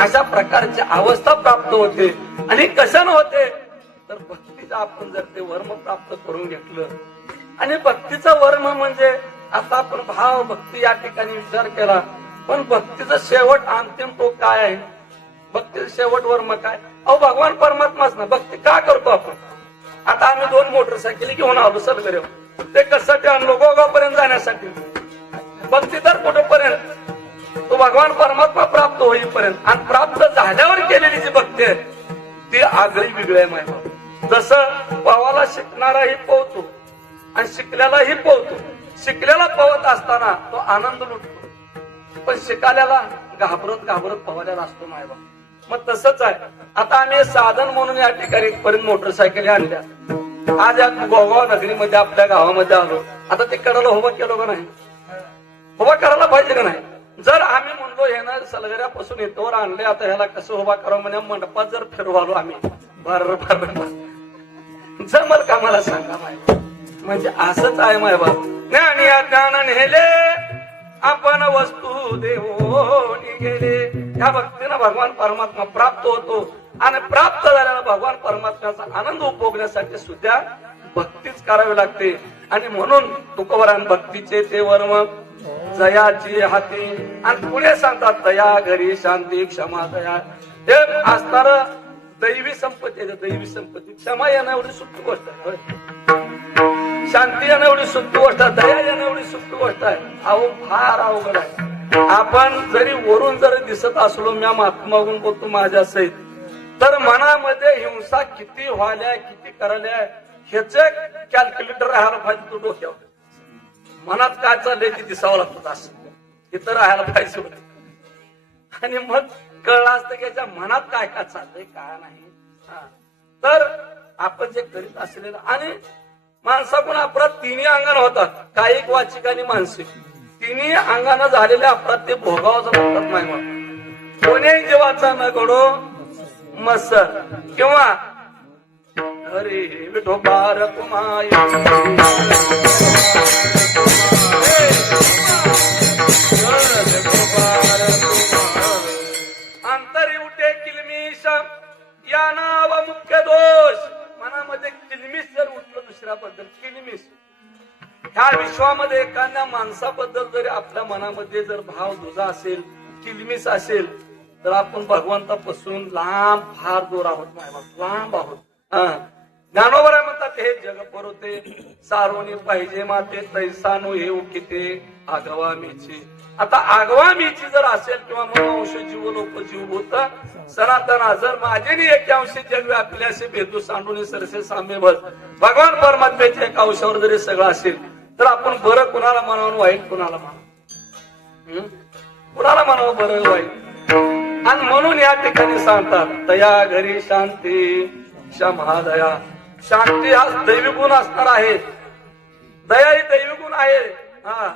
अशा प्रकारची अवस्था प्राप्त होते. आणि कशानं होते? तर भक्तीचा आपण जर ते वर्म प्राप्त करून घेतलं. आणि भक्तीचं वर्म म्हणजे आता आपण भाव भक्ती या ठिकाणी विचार केला, पण भक्तीचं शेवट अंतिम तो काय आहे? भक्तीचं शेवट वर्म काय? अहो भगवान परमात्माच ना. भक्ती का करतो आपण? आता आम्ही 2 मोटरसायकली घेऊन आलो सलगरे, ते कशासाठी आणलो? गोगावपर्यंत जाण्यासाठी. भक्ती तर कुठेपर्यंत? तो भगवान परमात्मा प्राप्त होईपर्यंत. आणि प्राप्त झाल्यावर केलेली जी भक्ती आहे ती आगळी वेगळी आहे माहिती. जसं पवाला शिकणाराही पोहतो आणि शिकल्यालाही पोहतो. शिकल्याला पवत असताना तो आनंद लुटतो, पण शिकाल्याला घाबरत घाबरत पवायला असतो मायबा. मग तसंच आहे. आता आम्ही साधन म्हणून या ठिकाणी पर्यंत मोटरसायकली आणल्या. आज या गोगाव नगरीमध्ये आपल्या गावामध्ये आलो. आता ते कडाला उभा केलो का नाही? उभा करायला पाहिजे का नाही? जर आम्ही म्हणलो हे ना सलगऱ्यापासून इथवर आणले, आता ह्याला कसं उभा करावं म्हणजे मंडपात जर फिरवालो आम्ही, भर जमल का मला सांगा माय? म्हणजे असंच आहे माय बाप. ज्ञान या ज्ञान नेले आपण वस्तू देवोनी गेले. ह्या भक्तीनं भगवान परमात्मा प्राप्त होतो. आणि प्राप्त झालेला भगवान परमात्म्याचा आनंद उपभोगण्यासाठी सुद्धा भक्तीच करावी लागते. आणि म्हणून तुकोबारान भक्तीचे ते वर्म जयाची हाती. आणि पुढे सांगतात दया घरी शांती क्षमा दया. हे असणार दैवी संपत्ती आहे. दैवी संपत्ती क्षमा येणं एवढी सुप्त गोष्ट आहे, शांती येणं एवढी सुप्त गोष्ट आहे, दया येणं एवढी सुप्त गोष्ट आहे. अहो फार अवघड आहे. आपण जरी वरून जरी दिसत असलो, मी महात्मा मागून बोलतो माझ्या सहित, तर मनामध्ये हिंसा किती व्हायल्या किती करायल्या ह्याचे कॅल्क्युलेटर राहायला पाहिजे तो डोक्यावर. मनात काय चाललंय ते दिसावं लागतं, असं इथं राहायला पाहिजे. आणि मग कळलं असतं की याच्या मनात काय काय चाललंय काय नाही. तर आपण जे करीत असलेलं आणि माणसाकडून अपराध 3ही अंगाने होतात, कायिक वाचिक आणि मानसिक. 3ही अंगाने झालेले अपराध ते भोगावाचा म्हणतात नाही. मग कोणीही जीवाचा न घडो मसर किंवा अरे विठोबार कुमाय अंतरी उठे किलमिश या नाव मुख्य दोष. मनामध्ये किलमिश जर उठलं दुसऱ्याबद्दल किलमिश, ह्या विश्वामध्ये एखाद्या माणसाबद्दल जरी आपल्या मनामध्ये जर भाव दुजा असेल किलमिश असेल तर आपण भगवंतापासून लांब फार दूर आहोत मायबाप, लांब आहोत. ज्ञानोबराय म्हणतात हे जग परोते सारोनी पाहिजे माते तैसानो हे किते आगवा मीची. आता आगवा मीची जर असेल किंवा मनोंश जीव लोक जीव होत सनातन जर माझे एक अंशी जग व्यापल्याशी भेदू सांडून सरसे साम्य भज भगवान परमात्म्याच्या एका अंशावर जरी सगळं असेल तर आपण बरं कुणाला म्हणावं वाईट कुणाला म्हणावं, कुणाला म्हणावं बरं वाईट. आणि म्हणून या ठिकाणी सांगतात तया घरी शांती क्षमा दया. शांती हा दैवी गुण असणार आहे, दया ही दैवी गुण आहे. हा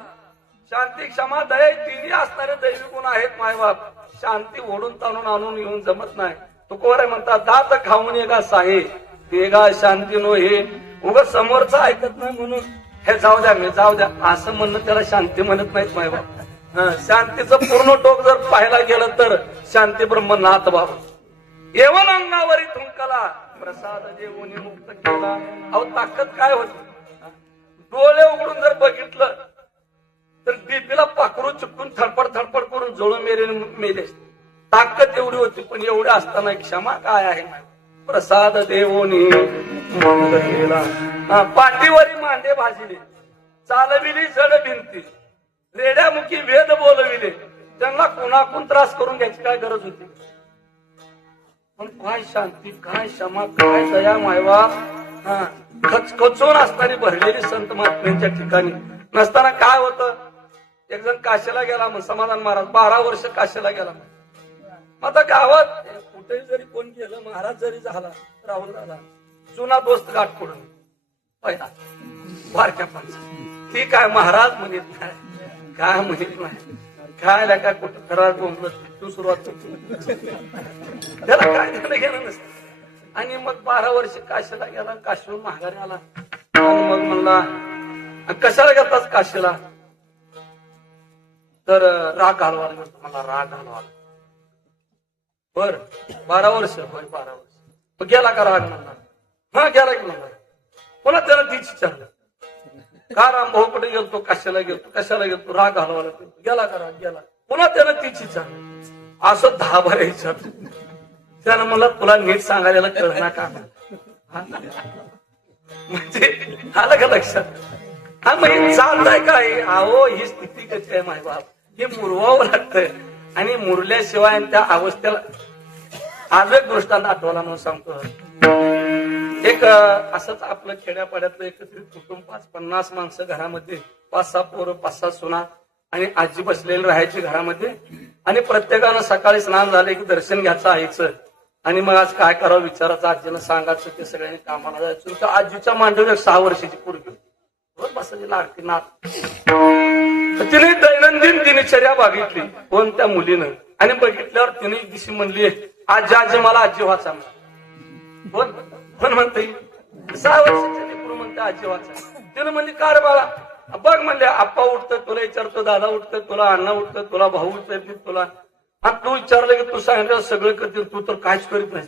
शांती क्षमा दया ही तिन्ही असणारे दैवी गुण आहेत. मायबाप शांती ओढून ताणून आणून येऊन जमत नाही. तुकोबाराय म्हणतात दात खाऊन एका साहे तेगा शांती नो हे उगा समोरचं ऐकत नाही म्हणून हे जाऊ द्या मी जाऊ द्या असं म्हणणं त्याला शांती म्हणत नाहीत मायबाप. शांतीचं पूर्ण टोक जर पाहायला गेलं तर शांती ब्रह्मनाथ बाबा येवन अंगावरी थुंकला प्रसाद देऊन मुक्त केला. अहो ताकद काय होती, डोळे उघडून जर बघितलं तर बीपीला पाखरू चुकून थडपड थडपड करून जळून मेले. ताकद एवढी होती, पण एवढी असताना क्षमा काय आहे. प्रसाद देवोनी मुक्त केला. पाठीवरी मांडे भाजिले चालविली जड भिंती रेड्यामुखी वेद बोलविले. त्यांना कुणाकून त्रास करून घ्यायची काय गरज होती. पण काय शांती काय क्षमा काय दया मायबाप. खचखचून असणारी भरलेली संत महात्म्यांच्या ठिकाणी नसताना काय होतं. एक जण काशीला गेला मग समाधान महाराज 12 वर्ष काशीला गेला. मग आता गावात कुठेही जरी कोण गेलं महाराज जरी झाला राहुल दादा जुना दोस्त गाठ पडून पहिला बारक्या पंच ती काय महाराज म्हणत नाही काय म्हणत नाही काय काय कुठं खरा तू सुरुवात करतो त्याला काय त्याला घेणं नसतं. आणि मग 12 वर्ष काशीला गेला, काशीहून माघारी आला आणि मग म्हणला कशाला गेलतास काशीला तर राग घालवायला गेलो. मला राग घालवायला बर 12 वर्ष होय 12 वर्ष गेला का राग म्हणला. हा गेला की म्हणला. पुन्हा त्याला तीच विचारलं का राम भाऊ कुठे गेलतो कशाला गेलतो कशाला गेलतो राग घालवायला गेला का राग गेला. पुन्हा त्यानं तीच विचारलं असं 10 बार विचारलं. त्यानं मला तुला नीट सांगायला कळणार का म्हणजे आलं का लक्षात. हा मग चालतंय काय अहो ही स्थिती कशी आहे माय बाप हे मुरवावं लागतंय. आणि मुरल्याशिवाय त्या अवस्थेला आज एक दृष्टांत आठवला म्हणून सांगतो. एक असंच आपलं खेड्यापाड्यातलं एकत्रित कुटुंब 5-50 माणसं घरामध्ये 5-6 पोरं 5-6 सुना आणि आजी बसलेली राहायची घरामध्ये. आणि प्रत्येकानं सकाळी स्नान झाले की दर्शन घ्यायचं यायचं आणि मग आज काय करावं विचारायचं आजीनं सांगायचं ते सगळ्यांनी कामाला जायचं. त्या आजीच्या मांडीवर 6 वर्षाची पोरगी बसायची लागते नात. तिने दैनंदिन दिनचर्या बघितली कोणत्या मुलीनं आणि बघितल्यावर तिने दिशी म्हणली आजी आजी मला आजी व्हायचा कोण कोण म्हणते 6 वर्षाच्या लेकरू म्हणते आजी व्हायचा. तिने म्हणली का रे बाळा बघ म्हणले आप्पा उठतं तुला विचारतो दादा उठतं तुला अण्णा उठतं तुला भाऊ उठत तुला आणि तू विचारलं की तू सांगितलं सगळं करते तू तर काहीच करीत नाही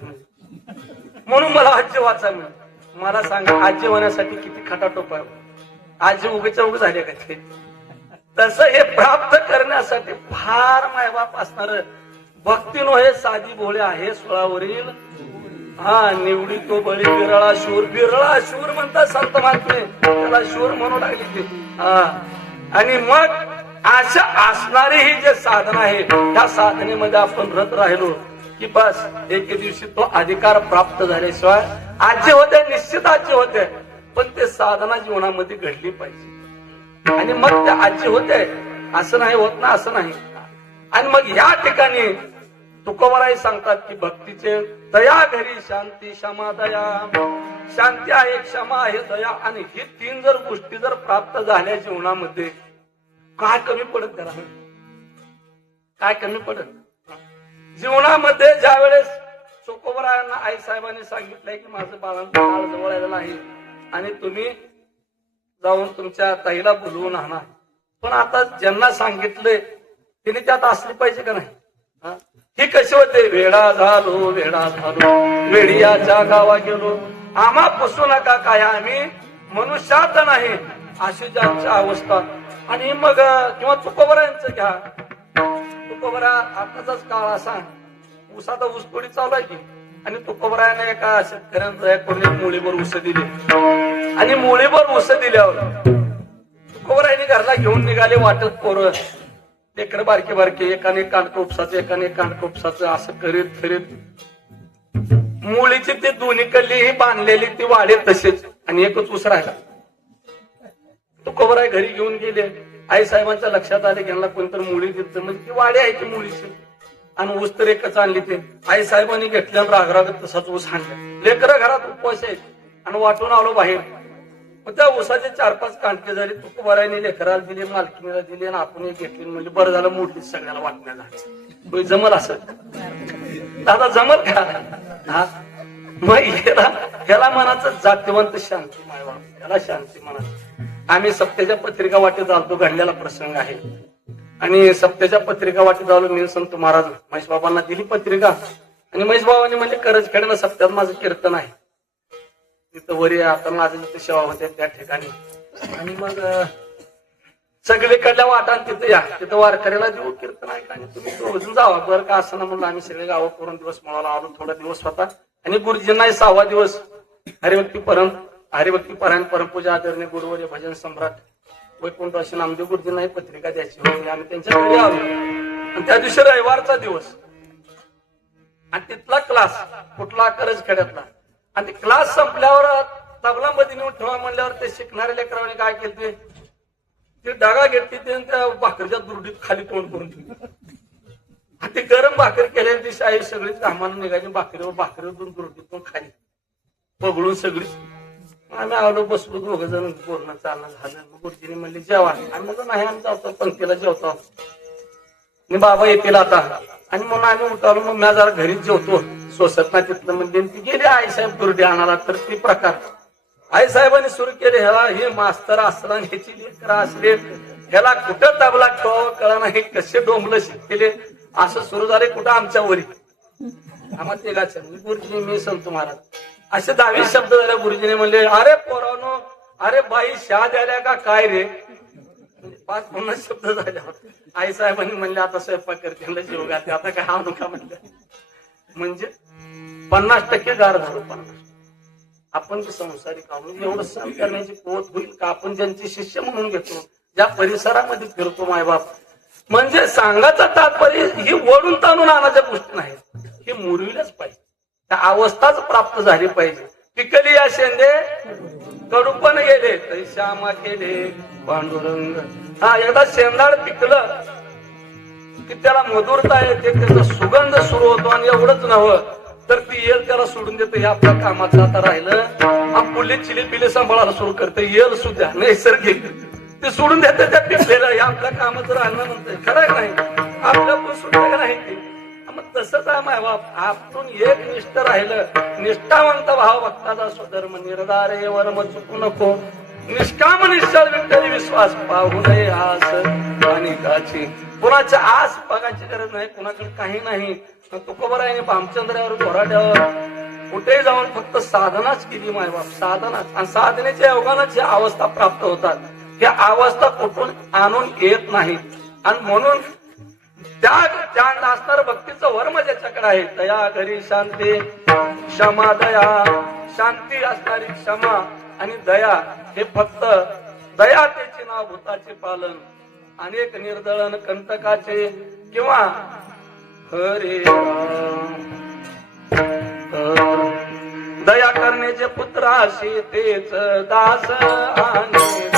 म्हणून मला आजी व्हायचा मिळेल. मला सांगा आजी होण्यासाठी किती खटाटोप आहे. आजी उगीच्या उग झाले का ते तसं हे प्राप्त करण्यासाठी फार मायबाप असणार भक्ती नो हे साधी भोळे आहे सोळावरील. हा निवडी तो बळी बिरळा शूर म्हणतात संत महात्मे त्याला शूर म्हणू लागले ते. आणि मग अशा असणारी ही जे साधन आहे त्या साधनेमध्ये आपण रत राहिलो की बस एके दिवशी तो अधिकार प्राप्त झाल्याशिवाय आजी होते निश्चित आजी होते पण ते साधना जीवनामध्ये घडली पाहिजे. आणि मग त्या आजी होते असं नाही होत ना असं नाही. आणि मग या ठिकाणी तुकोबाराय सांगतात की भक्तीचे दया घरी शांती क्षमा दया. शांती आहे क्षमा आहे दया आणि ही 3 जर गोष्टी जर प्राप्त झाल्या जीवनामध्ये काय कमी पडत त्याला काय कमी पडत जीवनामध्ये ज्या वेळेस तुकोबारायांना आई साहेबांनी सांगितलंय की माझं बाळांचं काळ जवळ आलेलं आहे आणि तुम्ही जाऊन तुमच्या ताईला बोलवून आणा. पण आता ज्यांना सांगितलंय तिने त्यात असली पाहिजे का नाही. हे कसे होते वेडा झालो वेडियाच्या गावा गेलो आम्हा पुसू नका काय आम्ही मनुष्यात नाही अशी ज्यांची अवस्था. आणि मग किंवा तुकोबारायांचं घ्या तुकोबारा आताचाच काळ असा ऊसाचा ऊस तोडी चालू आहे की आणि तुकोबरायाने एका शेतकऱ्यांना कोणी मुळीभर उस दिली आणि मुळीभर उस दिल्यावर तुकोबरायाने घरला घेऊन निघाले वाटत पोरं लेकर बारके बारके एकाने कांडक उपसाचं एकाने कांडक उपसाचं असं करीत करीत मुळीची ती दोन्ही कल्ली ही बांधलेली ती वाढे तसेच आणि एकच ऊस राहिला. तुकोबराय घरी घेऊन गेले. आई साहेबांच्या लक्षात आले यांना कोणतरी मुळी दिलं म्हणजे ती वाडी आहे की मुळीची आणि ऊस तर एकच आणली. ते आई साहेबांनी घेतल्या रागरागत तसाच ऊस आणला. लेकरं घरात उपवास आहेत आणि वाटून आलो बाहेर. मग त्या ऊसाचे 4-5 कांडके झाले. तुकोबरायने लेकराला दिले मालकीनीला दिले आणि आपण घेतली म्हणजे बरं झालं मोडली सगळ्याला वाटण्याला जमल असं दादा जमल का हा मग ह्याला मनाचं जातीवंत शांती मायवा त्याला शांती मनात. आम्ही सप्त्याच्या पत्रिका वाटेत आलतो. घडलेला प्रसंग आहे आणि सप्त्याच्या पत्रिका वाटेत आलो. मी संत महाराज महेश बाबांना दिली पत्रिका आणि महेश बाबांनी म्हणजे करजखेड्याला सप्त्यात माझं कीर्तन आहे तिथं वरी आता माझं जिथे सेवा होते त्या ठिकाणी आणि मग सगळीकडल्या वाटा तिथं या तिथं वारकऱ्याला देऊ कीर्तन आहे आणि तुम्ही रोजून जावा बरं का असं ना म्हणलं. आम्ही सगळे गावं करून दिवस मला आलो. थोडा दिवस होता आणि गुरुजींना 6वा दिवस हरिभक्ती परायण परमपूजा आदरणीय गुरुवर्य भजन सम्राट वैकुंठवासी नामदेव गुरुजींना ही पत्रिका द्यायची होती. आम्ही त्यांच्या घरी आलो आणि त्या दिवशी रविवारचा दिवस आणि तिथला क्लास कुठला करजखेड्यातला आणि ते क्लास संपल्यावर तबलामध्ये नेऊन ठेवा म्हणल्यावर ते शिकणाऱ्या लेकरांनी काय केलं ते डागा घेतली ते त्या भाकरीच्या दुरडीत खाली तोंड करून ठेवली. ते गरम भाकरी केल्या ती शाही सगळीच कामाला निघायची भाकरीवर दुरडीतून खाली पगळून सगळीच. आम्ही आलो बसलो 2 जण बोलणं चालणं झालं. गुरुजीने म्हणले जेवा आम्ही म्हणतो नाही आम्ही जातो पंक्तीला जेवतो आणि बाबा येतील आता आणि म्हणून आम्ही उठालो. मग मी जरा घरीच जेवतो सोसत नाही तिथलं म्हणजे ती गेली आईसाहेब दुर्डी आणाला. तर ती प्रकार आईसाहेबांनी सुरू केले. ह्याला हे मास्तर असला ह्याची लेकरं असले ह्याला कुठं तबला ठेवावं कळा नाही कसे डोंबलं शिकले असं सुरू झाले कुठं आमच्या वरी आम्हाला ते गाच्या गुरुजी मी संत महाराज असे 10 शब्द झाले. गुरुजीने म्हणले अरे पोरानो अरे बाई शा द्यायला का काय रे 5-50 शब्द झाले. आई साहेबांनी म्हणले आता स्वयंपाक करते जेव घालते आता काय आणू का म्हणलं म्हणजे 50% गार झालो. 50 आपण जे संसारिक आहोत एवढं सहन करण्याची पोत होईल का आपण ज्यांचे शिष्य म्हणून घेतो ज्या परिसरामध्ये फिरतो मायबाप म्हणजे सांगायचं तात्पर्य ही वडून ताणून आणायच्या गोष्टी नाहीत. हे मुरविल्याच पाहिजे त्या अवस्थाच प्राप्त झाली पाहिजे. पिकली या शेंदे कडू पण गेले तरी श्यामा केले पांडुरंग. हा एकदा शेंदाड पिकलं की त्याला मधुरता येते त्याचा सुगंध सुरू होतो आणि एवढंच नव्हतं तर ती येल त्याला सोडून देते. हे आपल्या कामाचं आता राहिलं पुल्ली चिली पिले सांभाळायला सुरू करते. येल सुद्धा नैसर्गिक ते सोडून देते त्या पिकलेलं हे आपल्या कामाचं राहणं म्हणतंय खरंय नाही आपल्या पण सुद्धा नाही ते. मग तसंच आहे मायबाप आपण एक निष्ठ राहिलं निष्ठावंत भाव भक्ताचा स्वधर्म निर्धारे वर्म चुकू नको निष्काम निश्चल विठ्ठली विश्वास पाहू नये आस अनेकाची. कुणाच्या आस बघायची गरज नाही कुणाकडे काही नाही. तुकोबरायाने भामचंद्रावर घोराट्यावर कुठेही जाऊन फक्त साधनाच केली मायबाप साधनाच आणि साधनेच्या योगानच या अवस्था प्राप्त होतात. या अवस्था कुठून आणून येत नाही आणि म्हणून त्या नाचणार भक्तीचं वर्म ज्याच्याकडे आहे दया घरी शांती क्षमा दया शांती असणारी क्षमा आणि दया हे फक्त दया त्याचे नाव भूताचे पालन अनेक निर्दळन कंटकाचे किंवा हरे दया करण्याचे पुत्राशी तेच दास आणि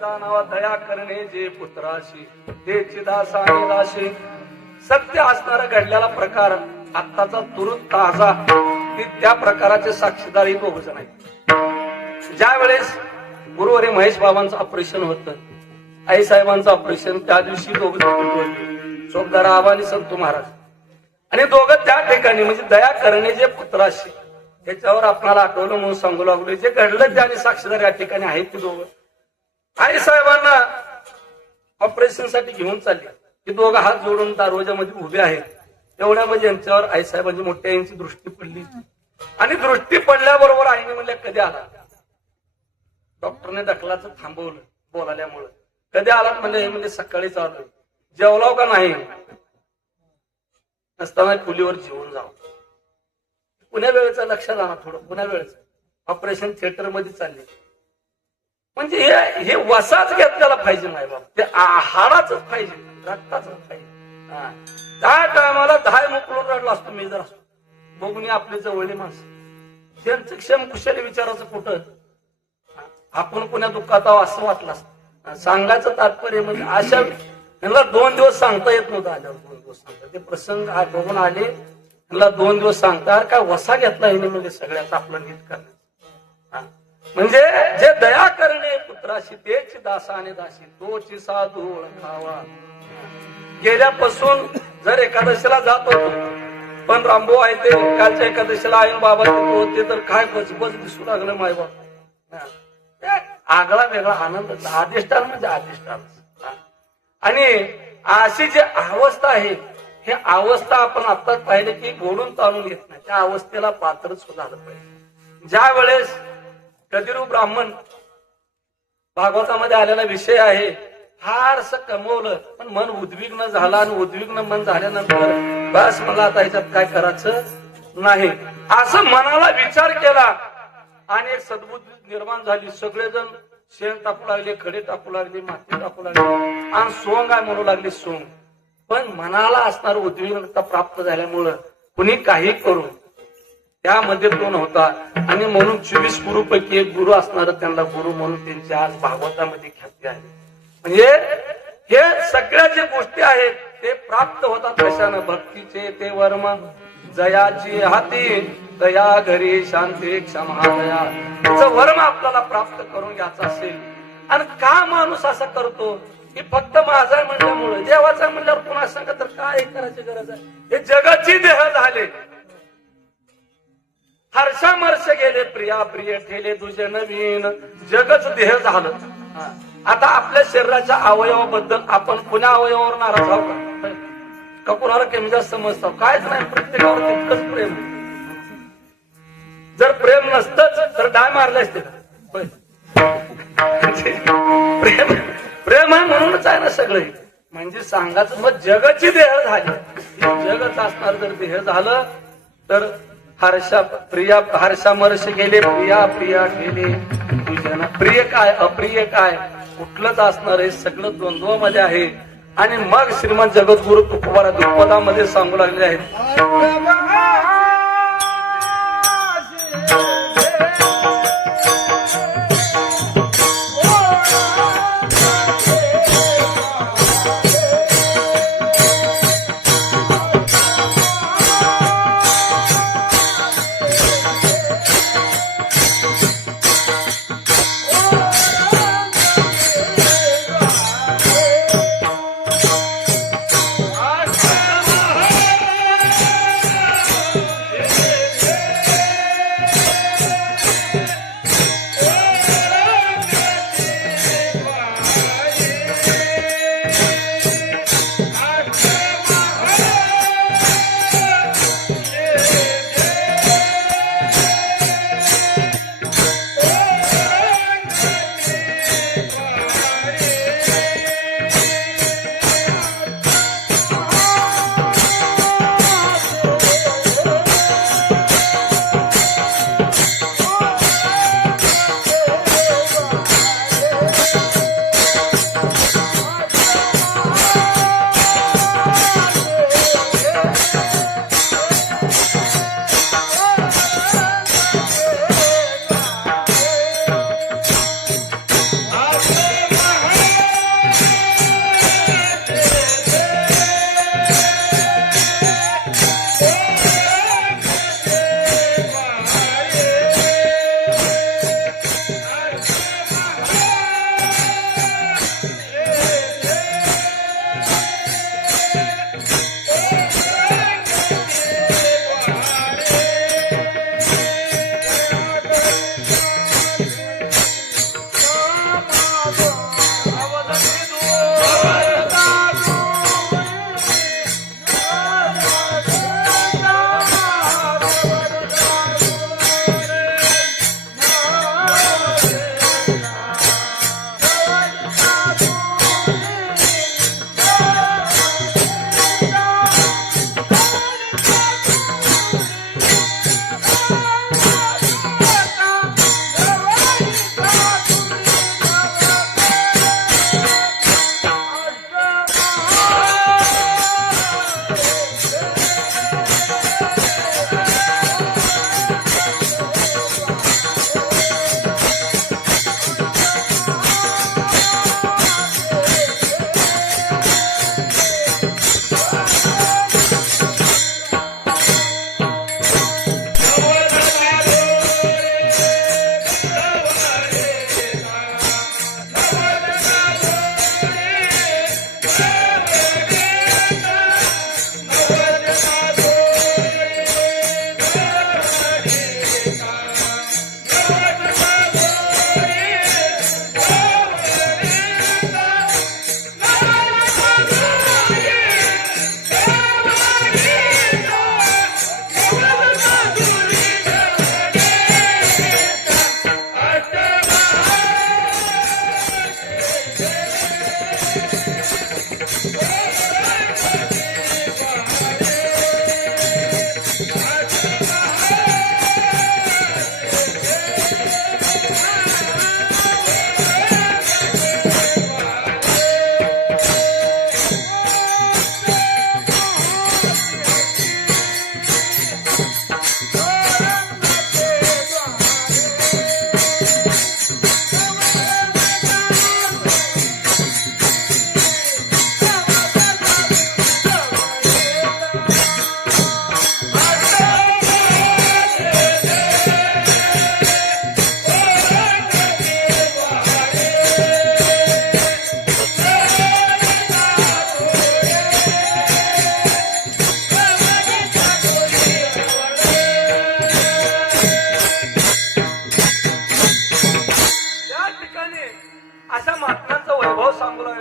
जाणावा दया करणे जे पुत्राशी ते चिदासाने दाशी. सत्य असणारा घडलेला प्रकार आत्ताचा तुरुत ताजा ते त्या प्रकाराचे साक्षीदार दोघ जण आहेत. ज्या वेळेस गुरुवारी महेश बाबांचं ऑपरेशन होतं, आई साहेबांचं ऑपरेशन, त्या दिवशी दोघं होते, चोपदार आबा आणि संतू महाराज. आणि दोघं त्या ठिकाणी म्हणजे दया करणे जे पुत्राशी त्याच्यावर आपल्याला आठवलं म्हणून सांगू लागलो. जे घडलं त्याने साक्षीदार या ठिकाणी आहेत ते दोघं. आई साहेबांना ऑपरेशन साठी घेऊन चालले, ते दोघं हात जोडून दरवाजामध्ये उभे आहेत. एवढ्यामध्ये यांच्यावर आई साहेबांची मोठ्या यांची दृष्टी पडली. आणि दृष्टी पडल्याबरोबर आईने म्हणल्या कधी आला. डॉक्टरने ढकलाचं थांबवलं बोलाल्यामुळं. कधी आलात म्हणजे सकाळीच आलोय. जेवलाव का नाही. नसताना खोलीवर जेवून जावं. पुण्या वेळेचं लक्षात आणा थोडं. पुण्या वेळेचं ऑपरेशन थिएटर मध्ये चालले म्हणजे हे वसाच घेतलेला पाहिजे नाही बाबा. ते आहाराच पाहिजे, रक्ताच पाहिजे. त्या टायमाला 10 मुकलून रडला असतो मी जर असतो. बघून आपले जवळली माणसं त्यांचं क्षम कुशली विचाराचं कुठं. आपण पुण्या दुःखात आहो असं वाटलं असतं. सांगायचं तात्पर्य म्हणजे अशा त्यांना 2 दिवस सांगता येत नव्हतं. आल्यावर 2 दिवस सांगता ते प्रसंग बघून आले. त्यांना 2 दिवस सांगता काय वसा घेतला हिने म्हणजे सगळ्याच आपलं नीट करण्याचं. म्हणजे जे दया करणे पुत्राशी तेच दासाने दासी तोची साधू ओळखावा. गेल्यापासून जर एकादशीला जात होतो पण रामभाऊ आहे ते कालच्या एकादशीला आईन बाबा होते तर काय बचबच दिसू लागलं माय बाबा. आगळा वेगळा आनंद अधिष्ठान म्हणजे अधिष्ठान. आणि अशी जी अवस्था आहे हे अवस्था आपण आताच पाहिले की घोडून ताणून येत नाही. त्या अवस्थेला पात्रच झालं पाहिजे. ज्या वेळेस कधीरू ब्राह्मण भागवतामध्ये आलेला विषय आहे. फारस कमवलं पण मन उद्विग्न झालं आणि उद्विग्न मन झाल्यानंतर बस मला आता ह्याच्यात काय करायचं नाही असं मनाला विचार केला आणि एक सद्बुद्धी निर्माण झाली. सगळेजण शेण टाकू लागले, खडे टाकू लागले, माती टाकू लागले आणि सोंग आहे म्हणू लागले सोंग. पण मनाला असणार उद्विग्नता प्राप्त झाल्यामुळं कुणी काही करून त्यामध्ये तो नव्हता. आणि म्हणून 24 गुरुपैकी एक गुरु असणार त्यांना गुरु म्हणून त्यांची आज भागवतामध्ये ख्याती आहे. म्हणजे हे सगळ्या जे गोष्टी आहेत ते प्राप्त होतात कशानं. भक्तीचे ते वर्म जयाची हाती दया घरी शांती क्षमा दया. तिचं वर्म आपल्याला प्राप्त करून घ्यायचं असेल. आणि का माणूस असा करतो की फक्त माझा म्हणल्यामुळे देवाचा म्हणल्यावर पुन्हा सांगा तर काय करायची गरज आहे. हे जगाची देह झाले. हर्षामर्ष गेले प्रिया प्रिय ठेले तुझे नवीन जगच देह झालं. आता आपल्या शरीराच्या अवयवाबद्दल आपण पुण्या अवयवावर नाराज आहोत का कुणाला कमी जास्त समजतो कायच नाही. प्रत्येकावर तितकंच प्रेम. जर प्रेम नसतंच तर डाय मारले असते का. प्रेम प्रेम आहे म्हणूनच आहे ना सगळे. म्हणजे सांगायचं मग जगाची देह झाली. जगच असणार जर देह झालं तर हर्षामर्ष गेले प्रिया प्रिया गेले तुझ्या. प्रिय काय अप्रिय काय कुठलंच असणार हे सगळं द्वंद्व मध्ये आहे. आणि मग श्रीमंत जगद्गुरु तुकोबारा द्रुपदामध्ये सांगू लागले आहेत.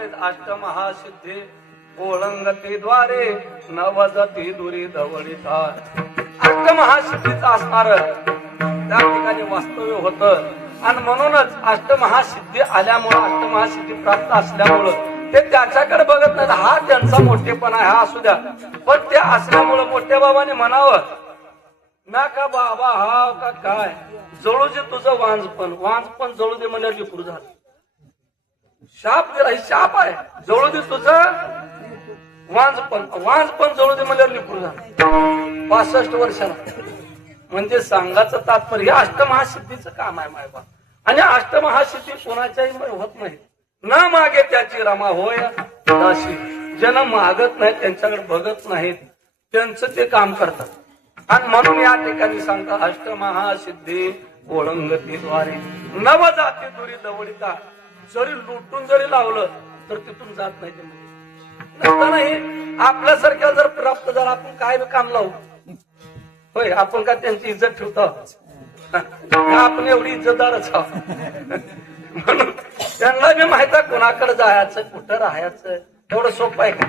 आहेत अष्टमहासिद्धी ओळंगती द्वारे नवदती दुरी धवळीता. अष्टमहासिद्धीचं असणार त्या ठिकाणी वास्तव्य होतं आणि म्हणूनच अष्टमहासिद्धी आल्यामुळं अष्टमहासिद्धी प्राप्त असल्यामुळं ते त्याच्याकडे बघत नाहीत. हा त्यांचा मोठेपणा आहे, हा असू द्या, पण ते असल्यामुळं मोठ्या बाबाने म्हणावं ना का बाबा हा का काय जळू दे तुझं वांजपण जळू दे म्हणजे लिपूर झालं. शाप दिला, ही शाप आहे. जळू दे तुझं वांजपण जळू दे म्हणजे लिपूर झालं 65 वर्षाला. म्हणजे सांगायचं तात्पर्य हे अष्टमहासिद्धीचं काम आहे मायबा. आणि अष्टमहासिद्धी कोणाच्याही होत नाही. न मागे त्याची रमा होय दासी. ज्यांना मागत नाहीत त्यांच्याकडे बघत नाहीत त्यांचं ते काम करतात. आणि म्हणून या ठिकाणी सांगतात अष्टमहासिद्धी ओळंगतीद्वारे नवजाती दुरी दवडीता. जरी लुटून जरी लावलं तर तिथून जात नाही ते. नसतानाही आपल्यासारख्या जर प्राप्त झाला आपण काय काम लावू होय. आपण का त्यांची इज्जत ठेवतो? आपण एवढी इज्जतदारच आहोत. म्हणून त्यांना बी माहित आहे कोणाकडे जायचं कुठं राहायचं एवढं सोपं आहे का.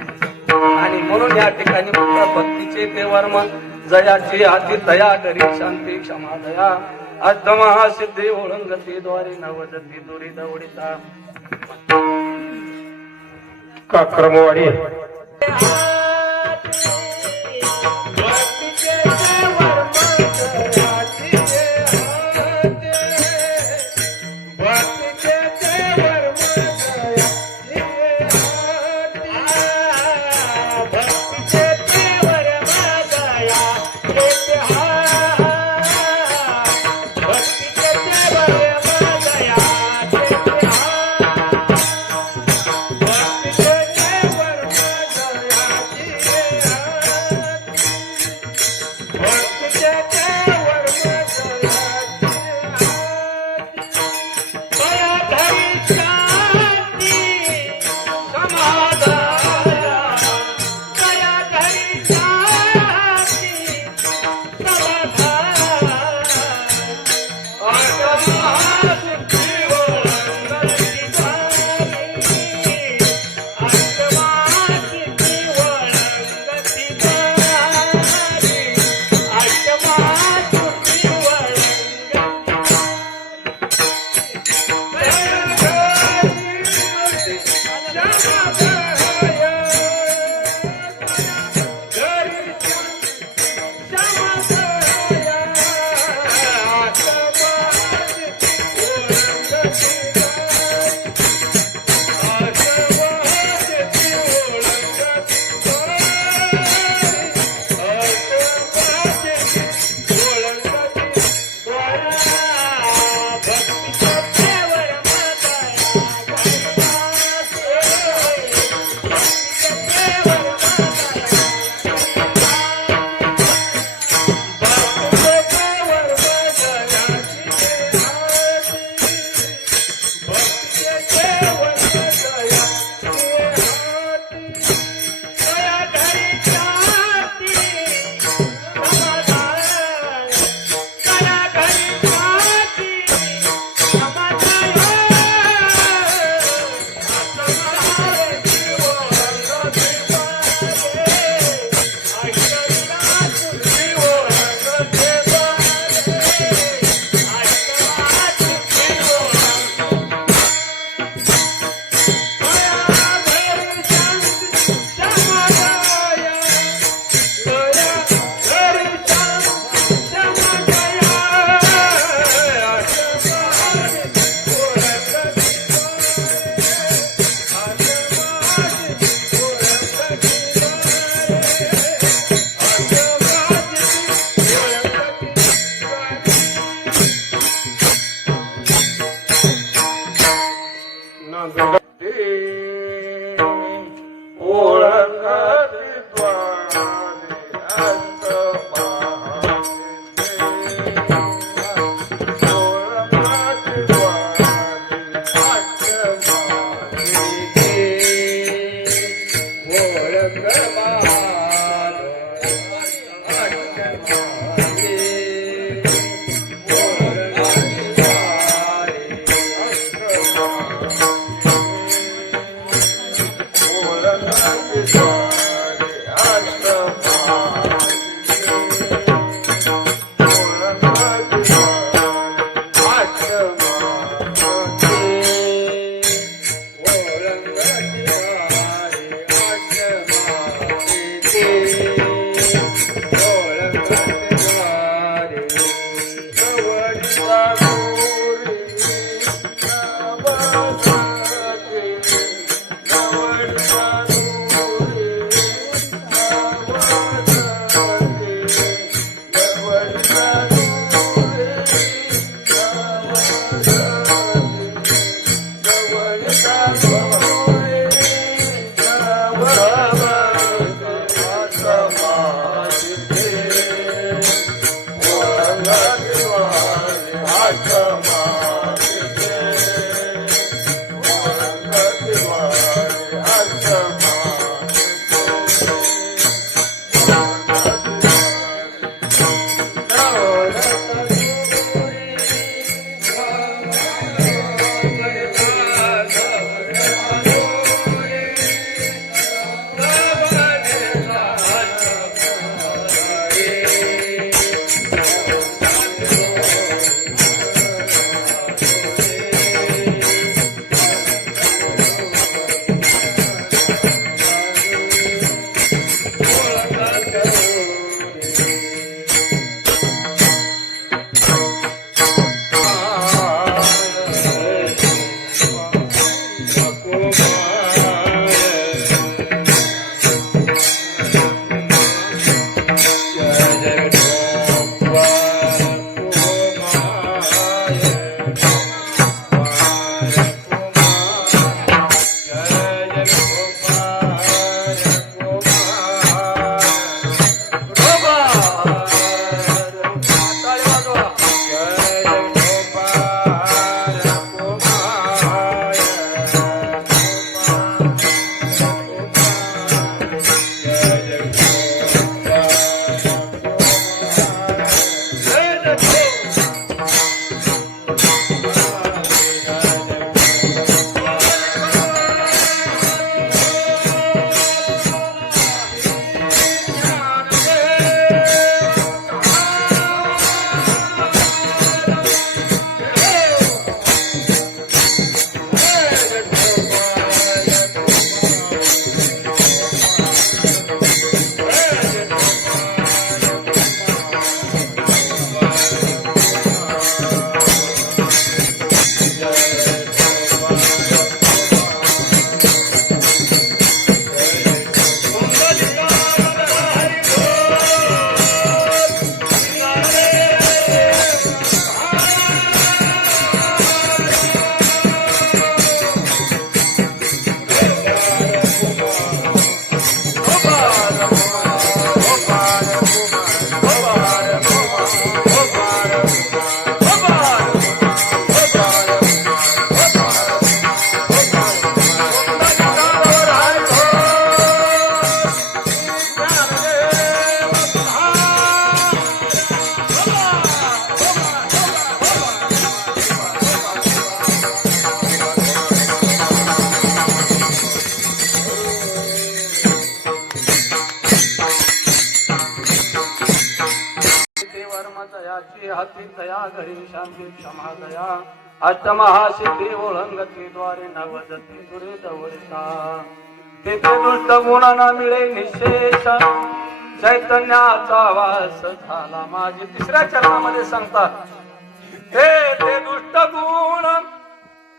आणि म्हणून या ठिकाणी भक्तीचे ते वर्म जयाची हाती दया करी शांती क्षमा दया अष्टमहासिद्धी ओळंगती द्वारे नवदती दुरी दवडीता. का क्रमवारी हाती दया घरी शांती क्षमा दया अष्टमहासिद्धी ओळंगती द्वारे नवदती दुरित वरिता तेथे दुष्ट गुणांना मिळे निशेष चैतन्याचा वास झाला माझे. तिसऱ्या चरणामध्ये सांगतात ते दुष्ट गुण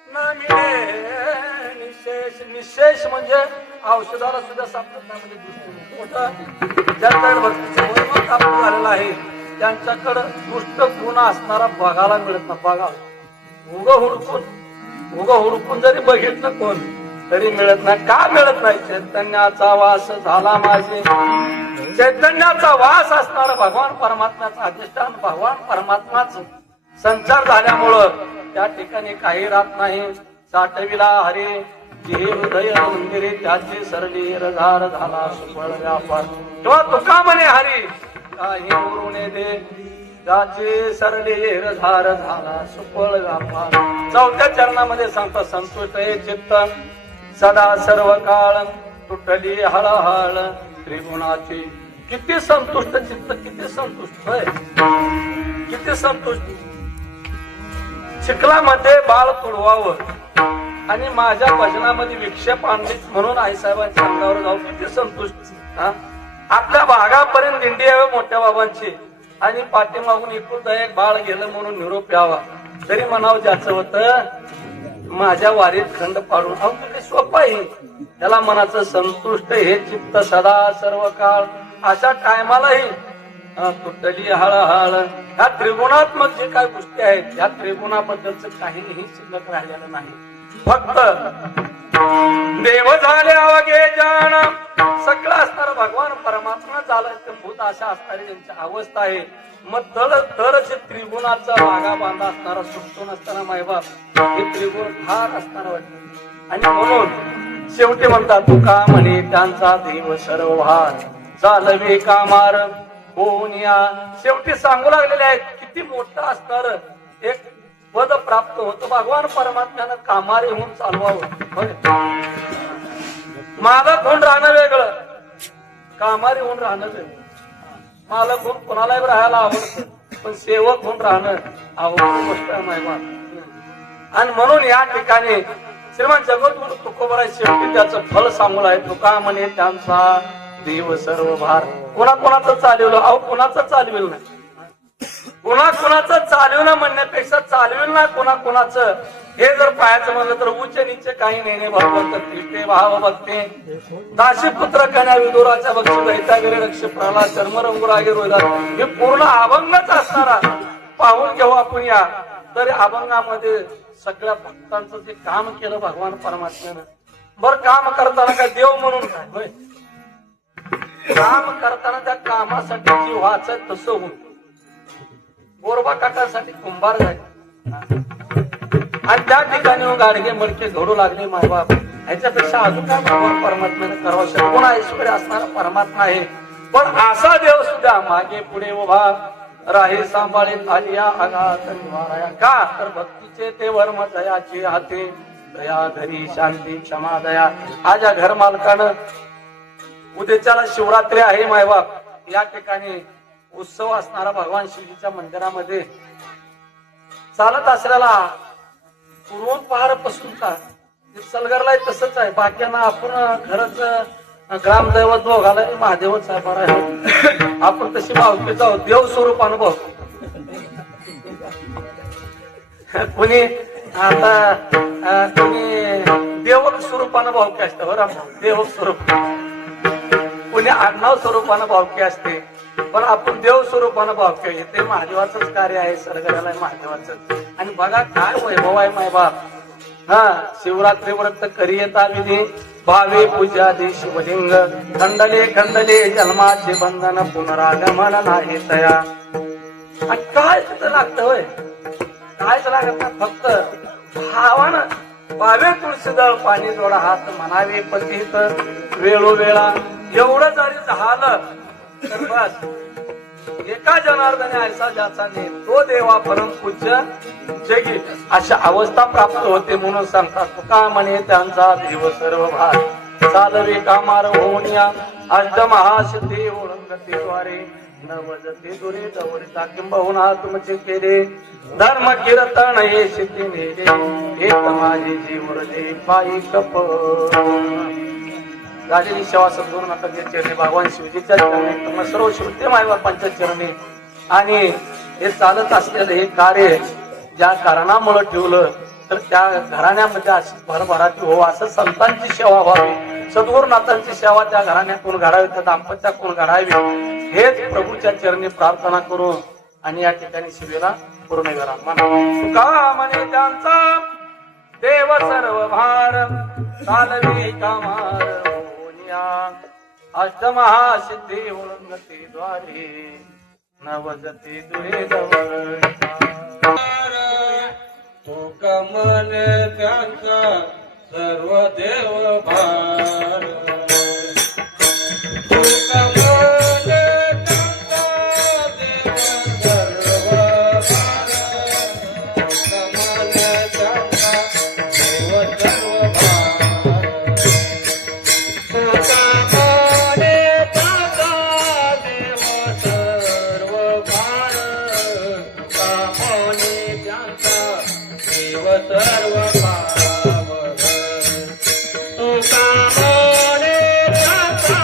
न मिळे निशेष. निशेष म्हणजे औषधाला सुद्धा सापडत नाही. म्हणजे दुष्ट मोठं ज्यांच्याकडे भक्तीचं वैभव प्राप्त झालेलं आहे त्यांच्याकडे दुष्ट गुण असणारा बघायला मिळत ना. बघा उग हुडकून जरी बघितलं कोण तरी मिळत नाही. का मिळत नाही? चैतन्याचा वास झाला माझे. चैतन्याचा वास असणारा भगवान परमात्म्याचा अधिष्ठान भगवान परमात्माच संचार झाल्यामुळं त्या ठिकाणी काही राहत नाही. साठविला हरे जे हृदय मंदिरे त्याची सरली रझार झाला सुफळ व्यापार. तेव्हा तुका म्हणे हरी काही उरुणे दे त्याचे सरली रझार झाला सुफळ व्यापार. चौथ्या चरणामध्ये सांगता संतुष्ट हे चित्त सदा सर्व काळ तुटली हळहळ त्रिगुणाची. किती संतुष्ट चित्त, किती संतुष्ट होय, किती संतुष्ट. चिखलामध्ये बाळ तुडवावं आणि माझ्या भजनामध्ये विक्षेप आणलीच म्हणून आईसाहेबांच्या अंगावर जाऊ किती संतुष्ट. आपल्या भागापर्यंत दिंडी यावे मोठ्या बाबांची आणि पाठीमागून एकुलता एक बाळ गेलं म्हणून निरोप यावा. तरी म्हणावं ज्याचं होतं माझ्या वारीत खंड पाडून. अहो किती सोपं आहे. त्याला मनाचं संतुष्ट हे चित्त सदा सर्व काळ. अशा टायमालाही तुटली हळहळ. ह्या त्रिगुणात्मक जे काही गोष्टी आहेत त्या त्रिगुणाबद्दलच काहीही शिल्लक राहिलेलं नाही. फक्त देव झाले अवघे जाण सगळं असणार भगवान परमात्मा झालं भूत अशा असणारी त्यांची अवस्था आहे. मग तरच त्रिगुणाचा मागा बांधा असणारा सुटतो नसताना मायबाप हे त्रिगुण फार असणार वाटत. आणि म्हणून शेवटी म्हणतात तुका म्हणे त्यांचा देव सर्वहार चालवे कामार होऊन या. शेवटी सांगू लागलेले आहेत किती मोठं असणार एक पद प्राप्त होतं. भगवान परमात्म्यानं कामारे होऊन चालवावं. मालक होऊन राहणं वेगळं, कामारे होऊन राहणं वेगळं. मालक होऊन कोणालाही राहायला आवडतं पण सेवक होऊन राहणं आवडतं गोष्ट आहे मायबाप. आणि म्हणून या ठिकाणी श्रीमान जगद्गुरु तुकोबराय शेवटी त्याचं फळ सांगू आहे. तुका म्हणे त्यांचा देव सर्व भार. कोणाचं चालवलं. अहो कोणाचं चालविल नाही. कोणाचं चालवणं म्हणण्यापेक्षा चालवेल ना कोणाचं हे जर पाहायचं म्हणलं तर उच्च नीच काही नेणे भगवंत तिष्ठे भाव बघते दाशी पुत्र कन्या विदुराच्या बक्षी वैतागिरी रक्ष प्रल्हाद चर्मरंगुरागे रोहिदास. हे पूर्ण अभंगच असणारा पाहून घेऊ आपण या. तर अभंगामध्ये सगळ्या भक्तांचं जे काम केलं भगवान परमात्म्यानं. बर काम करताना काय देव म्हणून काय होय. काम करताना त्या कामासाठी जीव वाचत तसं होऊन गोरबा काटासाठी कुंभार झाले आणि त्या ठिकाणी गाडगे मडके घडू लागले मायबाप. ह्याच्यापेक्षा अजून काय भगवान परमात्म्याने करावं. शकून ऐश्वर्य असणारा परमात्मा आहे. पण असा देव सुद्धा मागे पुढे उभा राही सांभाळीत आलिया आघात निवाराया. का तर भक्तीचे ते वर्म जयाचे हाते दया धरी शांती क्षमा दया. आज या घर मालकानं उद्याच्याला शिवरात्री आहे मायबाप. या ठिकाणी उत्सव असणारा भगवान शिवजीच्या मंदिरामध्ये चालत असलेला पूर्वून पहार पासून का सलगरला तसंच आहे. बाकीना आपण खरंच ग्रामदैवत बघायला महादेवच आहे बरं. आपण तशी भावकीच आहोत. देव स्वरूप अनुभव कोणी आता कोणी देवक स्वरूपानं भावकी असते बरं. देवक स्वरूप कोणी आडनाव स्वरूपानं भावकी असते पण आपण देव स्वरूपानं भावकी. ते महादेवाचंच कार्य आहे. सरगऱ्याला महादेवाचं. आणि बघा काय वैभव आहे मायबाप. शिवरात्री व्रत करियता विधी भावे पूजा दे शिवलिंग खंडले जन्माचे बंधन पुनरागमन नाही तया. आणि काय तिथं लागतं होय. कायच लागत नाही. फक्त भावानं भावे तुळशीदळ पाणी जोडा हात म्हणावे पतित वेळोवेळा. एवढं जरी झालं तर बस एका जनार्दने ऐसा ज्याचा ने तो देवा परम पूज्य जगी अशा अवस्था प्राप्त होते. म्हणून सांगतात तुका म्हणे त्यांचा देव सर्व भार चालवे कामार होऊन या. अष्टमहासिद्धी ओळंगतीद्वारे नवजते दुरे दवरिता किंबहुना तुमचे केले धर्म कीर्तन हे सिद्धी नेले एक माझे जीव दे पायी कप. झालेली सेवा सद्गुरुनाथांच्या चरणी भगवान शिवजीच्या चरणी सर्व श्रुती मायबापांच्या चरणी. आणि हे चालत असलेलं हे कार्य ज्या कारणामुळे ठेवलं तर त्या घराण्यामध्ये अशी भरभराटी हो असं संतांची सेवा व्हावी. सद्गुरुनाथांची सेवा त्या घराण्यातून घडावी त्या दाम्पत्यातून घडावी हेच प्रभूच्या चरणी प्रार्थना करू. आणि या ठिकाणी शिवेला पूर्ण करा. तुका म्हणे त्यांचा देव सर्व भार चालवी कामार अष्टमहासिद्धी ओळंगती द्वारे नवजती दुरे तुका म्हणे त्यांचा सर्व देव भार. तुका म्हणे त्यांचा देव सर्व भार. तुका म्हणे त्यांचा देव सर्व भार. तुका म्हणे त्यांचा देव सर्व भार. तुका म्हणे त्यांचा सर्व भाव तुका मने जाता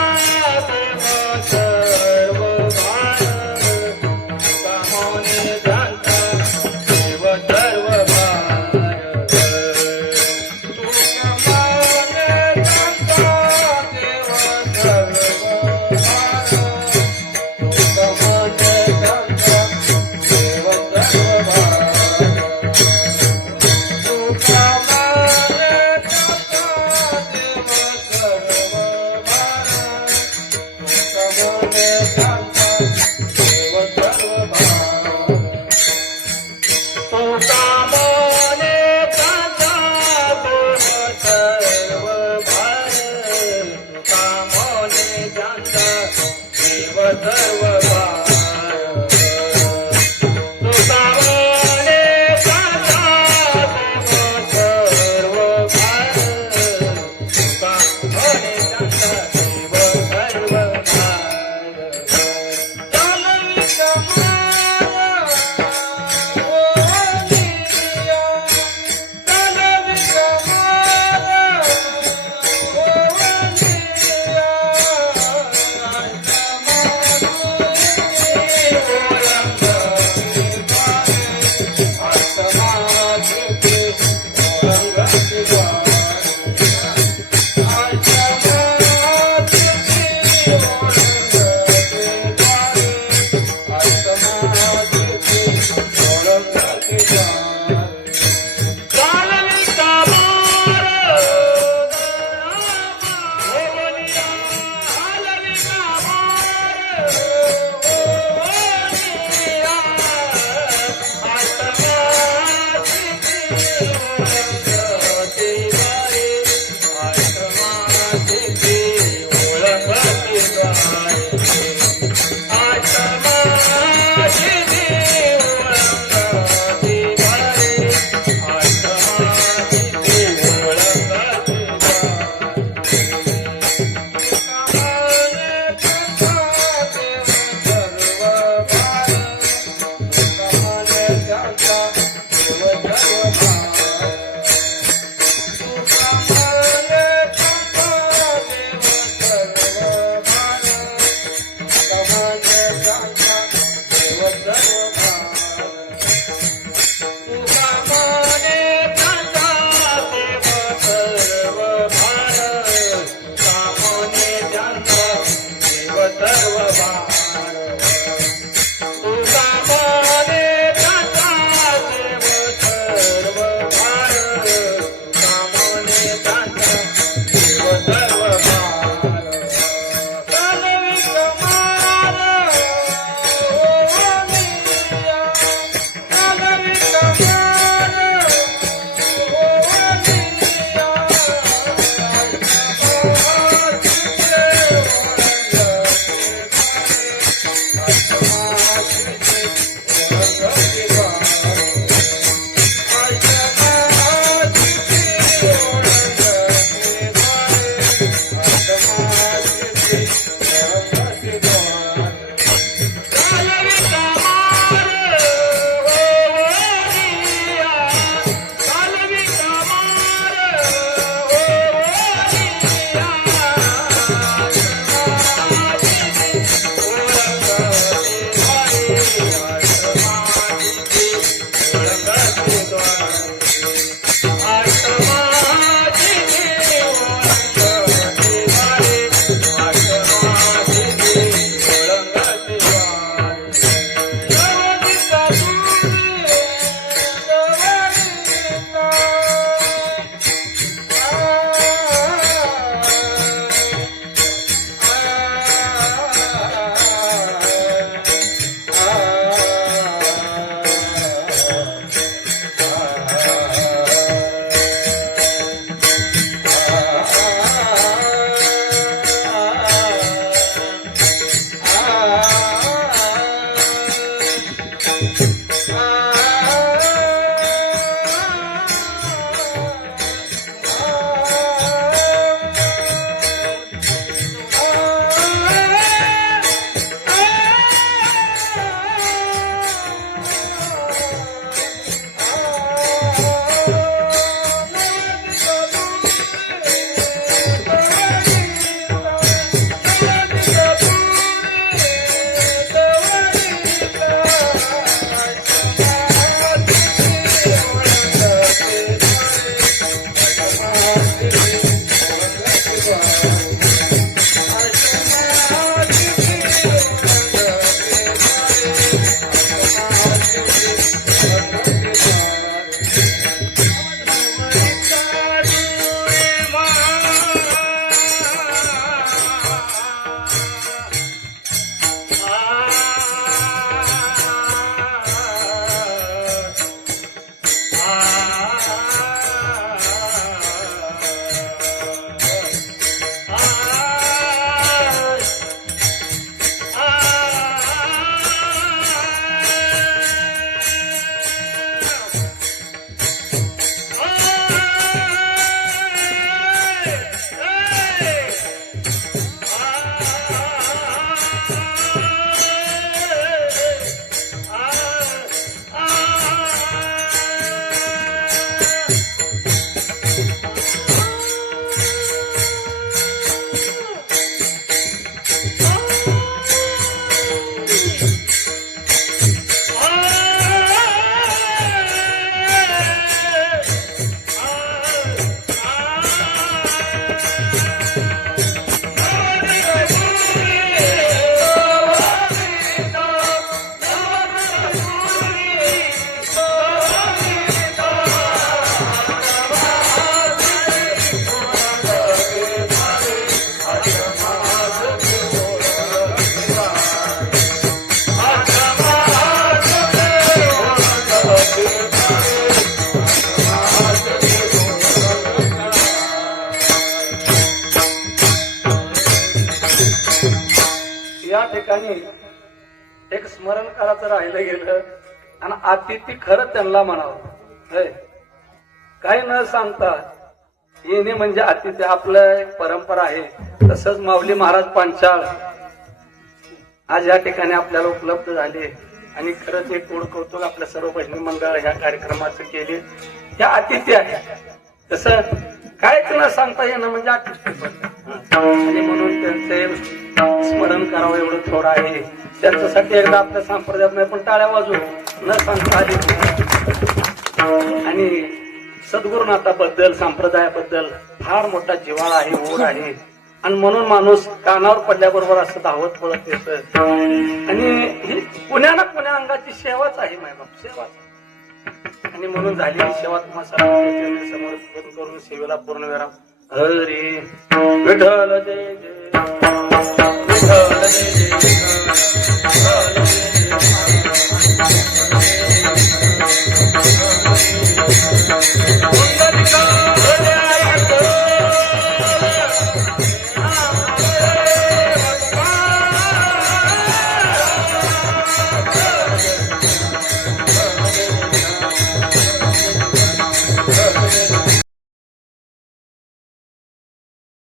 देव सर्व भार तुका मने जाता देव सर्व भार तुका मने जाता देव सर्व भार तुका मने जाता देव सर्व भार तुका ठिकाणी एक स्मरण करायचं राहिलं गेलं आणि अतिथी खरं त्यांना म्हणावं. होय. काही न सांगता येणे म्हणजे अतिथी. आपलं एक परंपरा आहे. तसंच माऊली महाराज पांचाळ आज या ठिकाणी आपल्याला उपलब्ध झाले आणि खरंच एक थोडं कौतुक आपल्या सर्व भजनी मंडळ ह्या कार्यक्रमाचं केले. ह्या अतिथी आहे. तसं काहीच न सांगता येणं म्हणजे अतिथी. आणि म्हणून त्यांचे स्मरण करावं एवढं थोडं आहे. त्यांच्यासाठी एकदा आपल्या संप्रदायात नाही पण टाळ्या वाजून न सांगता आली. आणि सद्गुरुनाथाबद्दल संप्रदायाबद्दल फार मोठा जिव्हाळा आहे, ओढ आहे. आणि म्हणून माणूस कानावर पडल्याबरोबर असं धावत पळत येत. आणि ही पुण्या ना पुण्या अंगाची सेवाच आहे मायबाप, सेवाच. आणि म्हणून झालेली सेवा तुम्हाला समर्पण करून सेवेला पूर्ण विराम. हरी विठ्ठल जय जय विठ्ठल जय जय विठ्ठल.